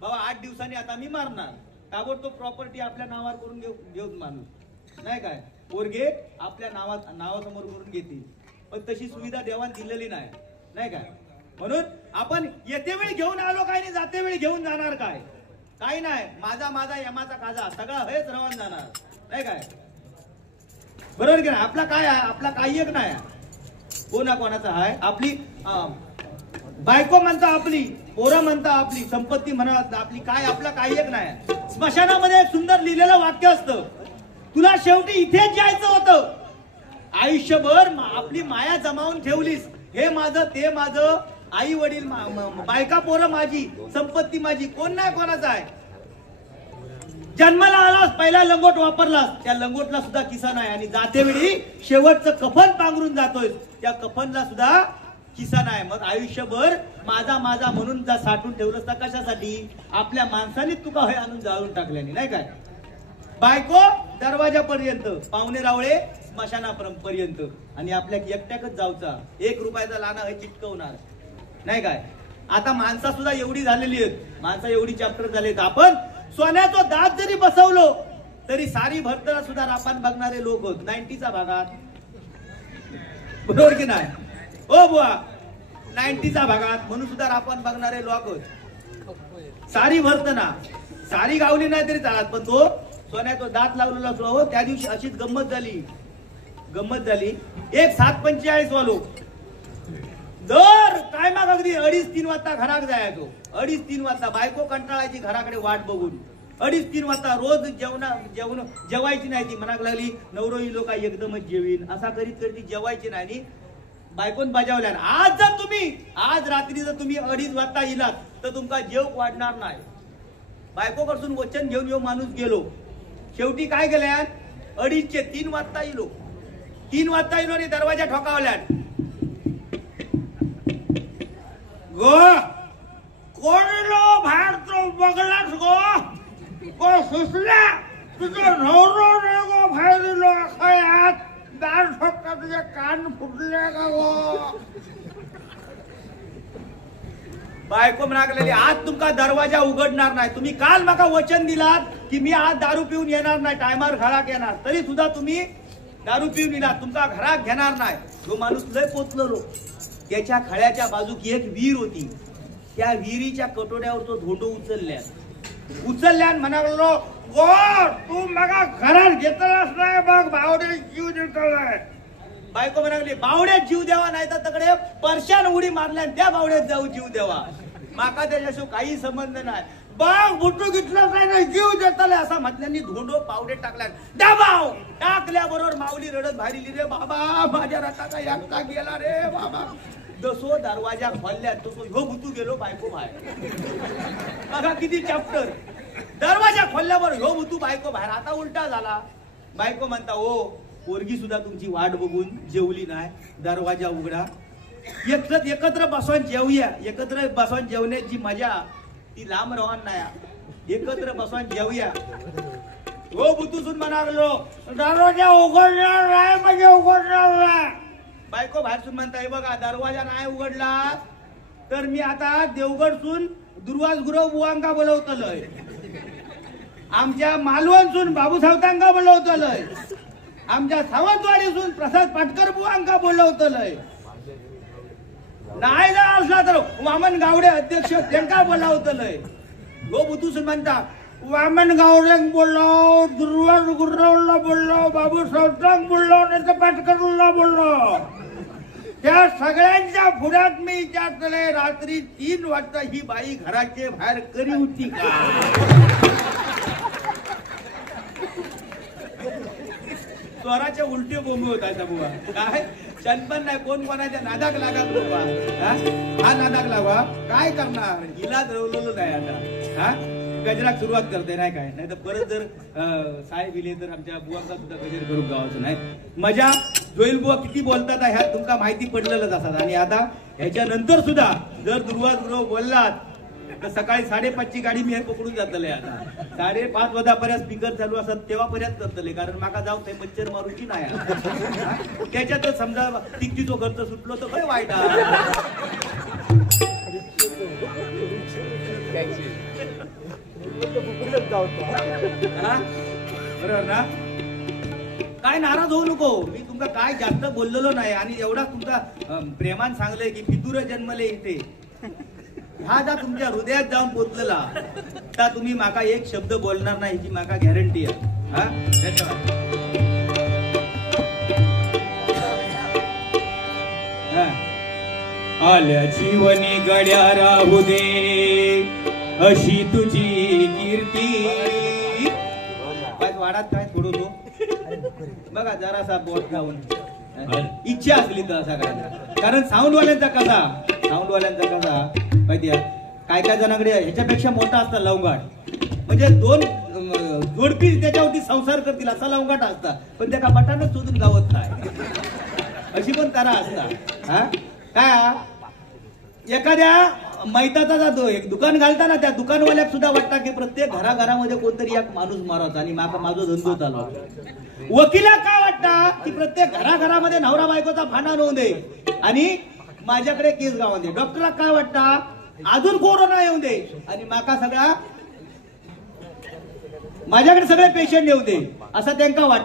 बाबा 8 दिवसांनी आता मी मारणार, ताबडतोब प्रॉपर्टी आपल्या नावावर करून घेऊन माणूस नाही काय, पोरगे आपल्या नावासमोर करून घेतील, पण तशी सुविधा देवान दिलेली नाही काय. म्हणून आपण येते वेळी घेऊन आलो काय आणि जाते वेळी घेऊन जाणार काय, काही नाही. माझा यमाचा काजा सगळा हेच रवान जाणार नाही काय, बरोबर की नाही. आपला काय आहे, आपला काही एक नाही कोणाचा आहे. आपली बायको म्हणता आपली, पोरं म्हणता आपली, संपत्ती म्हणा आपली, काय आपला काही एक नाही. स्मशानामध्ये एक सुंदर लिहिलेलं वाक्य असतं, तुला शेवटी इथेच जायचं होतं, आयुष्यभर आपली माया जमावून ठेवलीस, हे माझं ते माझं, आई वडील बायका पोरं माझी, संपत्ती माझी, कोण नाही कोणाचा आहे. जन्माला आलास पहिला लंगोट वापरलास, त्या लंगोटला सुद्धा किसा नाही, आणि जातेवेळी शेवटचं कफन पांघरून जातोय, त्या कफनला सुद्धा किसा नाही. मग आयुष्यभर माझा म्हणून जा साठून ठेवलंस तर कशासाठी, आपल्या माणसाने तुका हे आणून जाळून टाकल्याने नाही काय. बायको दरवाजापर्यंत, पाहुणे रावळे स्मशानापर्यंत, आणि आपल्या एकट्याकच जाऊचा, 1 रुपयाचा लाना हे चिटकवणार नाही काय. आता माणसा सुद्धा एवढी झालेली आहेत, माणसा एवढी चॅप्टर झालेत, आपण सोन्याचं दात जरी बसवलो तरी सारी भरताना सुद्धा आपण बघणारे लोक होत 90च्या भागात, बरोबर की नाही ओ बुवा, 90च्या भागात म्हणून सुद्धा आपण बघणारे लोक होत. सारी भरताना सारी गावली नाही तरी चालत, पण तो सोन्याचा दात लावलेला असतो. हो त्या दिवशी अशीच गंमत झाली. एक 7:45 वालो दर काय मग अगदी 2:30-3 वाजता घरात जायचो. 2:30-3 वाजता बायको कंटाळायची घराकडे वाट बघून. 2:30-3 वाजता रोज जेवायची नाही, ती म्हणाक लागली नवरो ही लोक एकदमच जेवीन, असा करीत ती जेवायची नाही. बायकोन बजावल्या, आज जर तुम्ही आज रात्री जर तुम्ही 2:30 वाजता येलात तर तुमका जेव वाढणार नाही. बायकोकडून वचन घेऊन येऊ माणूस गेलो, शेवटी काय केल्या 2:30चे 3 वाजता येलो. 3 वाजता येलो आणि दरवाजा ठोकावल्या. गो कोणलो बाहेर तो बघलास गो सुसल्या तुझं नवरो रे गो बाहेर येलो खायात दार ठोका, तुझे कान फुटले का गो. बायको म्हणाली आज तुमका दरवाजा उघडणार नाही, तुम्ही काल माका वचन दिलात की मी आज दारू पिऊन येणार नाही, टायमावर घरात येणार, तरी सुद्धा तुम्ही दारू पिऊन येणार, तुमचा घरात घेणार नाही. जो माणूस लय पोचलो, त्याच्या खळ्याच्या बाजूक एक विहीर होती, त्या विहिरीच्या कटोड्यावर तो धोंडो उचलल्या म्हणालो गो तू मगा घरात घेतलास नाही बघ, बावड्यात जीव देतलाय. बायको म्हणाली बावड्यात जीव द्यावा नाही तर तकडे परशान उडी मारल्या, त्या बावड्यात जाऊ जीव द्यावा, माका त्याच्याशी काही संबंध नाही. बघ बुटू घेतलाच नाही जीव देतलाय असं म्हटल्यानी धोंडो पावडे टाकल्या, दाबाव टाकल्याबरोबर माऊली रडत भारीली, रे बाबा माझ्या रथाचा एकटा गेला रे बाबा. जसो दरवाजा खोलल्या तसो ह्यो भुतू गेलो बायको बाहेर. बघा किती चॅप्टर. दरवाजा खोलल्यावर ह्यो भुतू बायको बाहेर. आता उलटा झाला, बायको म्हणता ओ पोरगी सुद्धा तुमची वाट बघून जेवली नाही, दरवाजा उघडा, एकत्र बसवून जेवूया. एकत्र बसवून जेवण्याची मजा ती लांब रवान नाही, एकत्र बसवून जेवूया. हो बुतूसून म्हणालो दरवाजा उघडणार नाही म्हणजे उघडणार नाही. बायको बाहेरसून म्हणताय बघा दरवाजा नाही उघडला तर मी आता देवगडसून दुर्वास गुरव बुवांका बोलवतलय, आमच्या मालवणसून बाबू सावतांका बोलवतलय, आमच्या सावंतवाडीसून प्रसाद पाटकर बुवांका बोलवतलय, नाही जर असला तर वामन गावडे अध्यक्ष त्यांना बोलावतलय. गो बुतूसून म्हणता वामन गावडेंक बोललो, दुर्वास गुरवला बोललो, बाबू सावतांक बोललो, नाही तर पाटकरला बोललो. त्या सगळ्यांच्या पुढ्यात मी विचारतले रात्री 3 वाजता ही बाई घराचे बाहेर करी होती का. स्वराच्या उलटे बोंबे होता बुवा, काय चनपण नाही, कोण कोणाच्या नादाक लागा बाबा, हा नादाक लावा काय करणार, हिला रवलेलं नाही आता. हा गजराक सुरुवात करते नाही काय, नाही तर परत जर साहेब इले तर आमच्या बुवांचा सुद्धा गजर करून गावाचं नाही. मजा जोईल बुवा किती बोलतात ह्यात तुमका माहिती पडलेलंच असतात. आणि आता ह्याच्यानंतर सुद्धा जर दुर्वास गुरव बोललात तर सकाळी 5:30ची गाडी मी हे पकडून जातले. आता 5:30 वाजेपर्यंत स्पीकर चालू असत तेव्हापर्यंत करतले, कारण माका जाऊ ते मच्छर मारूची नाही. त्याच्यात समजा तिकटीचो खर्च सुटलो तर काय वाईट आहे. हा? बरोबर ना? काय नाराज होऊ नको. मी तुमका काय जास्त बोललेलो नाही आणि एवढा तुमचा प्रेमान सांगलंय की फितुर जन्मले इथे. हा जा तुमच्या हृदयात जाऊन पोचलेला तर तुम्ही माका एक शब्द बोलणार नाही ही माका गॅरंटी आहे. हा धन्यवाद. आल्या जीवनी गड्या राहू दे अशी तुझी कीर्ती. काय वाढात काय थोडं तो बघा जरासा बोट खाऊन इच्छा असली तर असा करायचा. कारण साऊंडवाल्यांचा कसा माहिती आहे काय काय जणांकडे ह्याच्यापेक्षा मोठा असता लवंगाट. म्हणजे दोन जोडपी त्याच्यावरती संसार करतील असा लवंगाट असता पण त्या बटानच शोधून गावत नाही अशी पण तारा असता. हा काय एखाद्या मैताचा जातो एक दुकान घालताना त्या दुकानवाल्याक सुद्धा वाटतं की प्रत्येक घराघरामध्ये कोणतरी एक माणूस मारायचा आणि माझा धंदो चालू. वकिला काय वाटतं की प्रत्येक घराघरामध्ये नवरा बायकोचा फाना नोंद दे आणि माझ्याकडे केस गावा दे. डॉक्टरला काय वाटतं अजून कोरोना येऊ दे आणि माका सगळा माझ्याकडे सगळे पेशंट येऊ दे असं त्यांना वाटतं.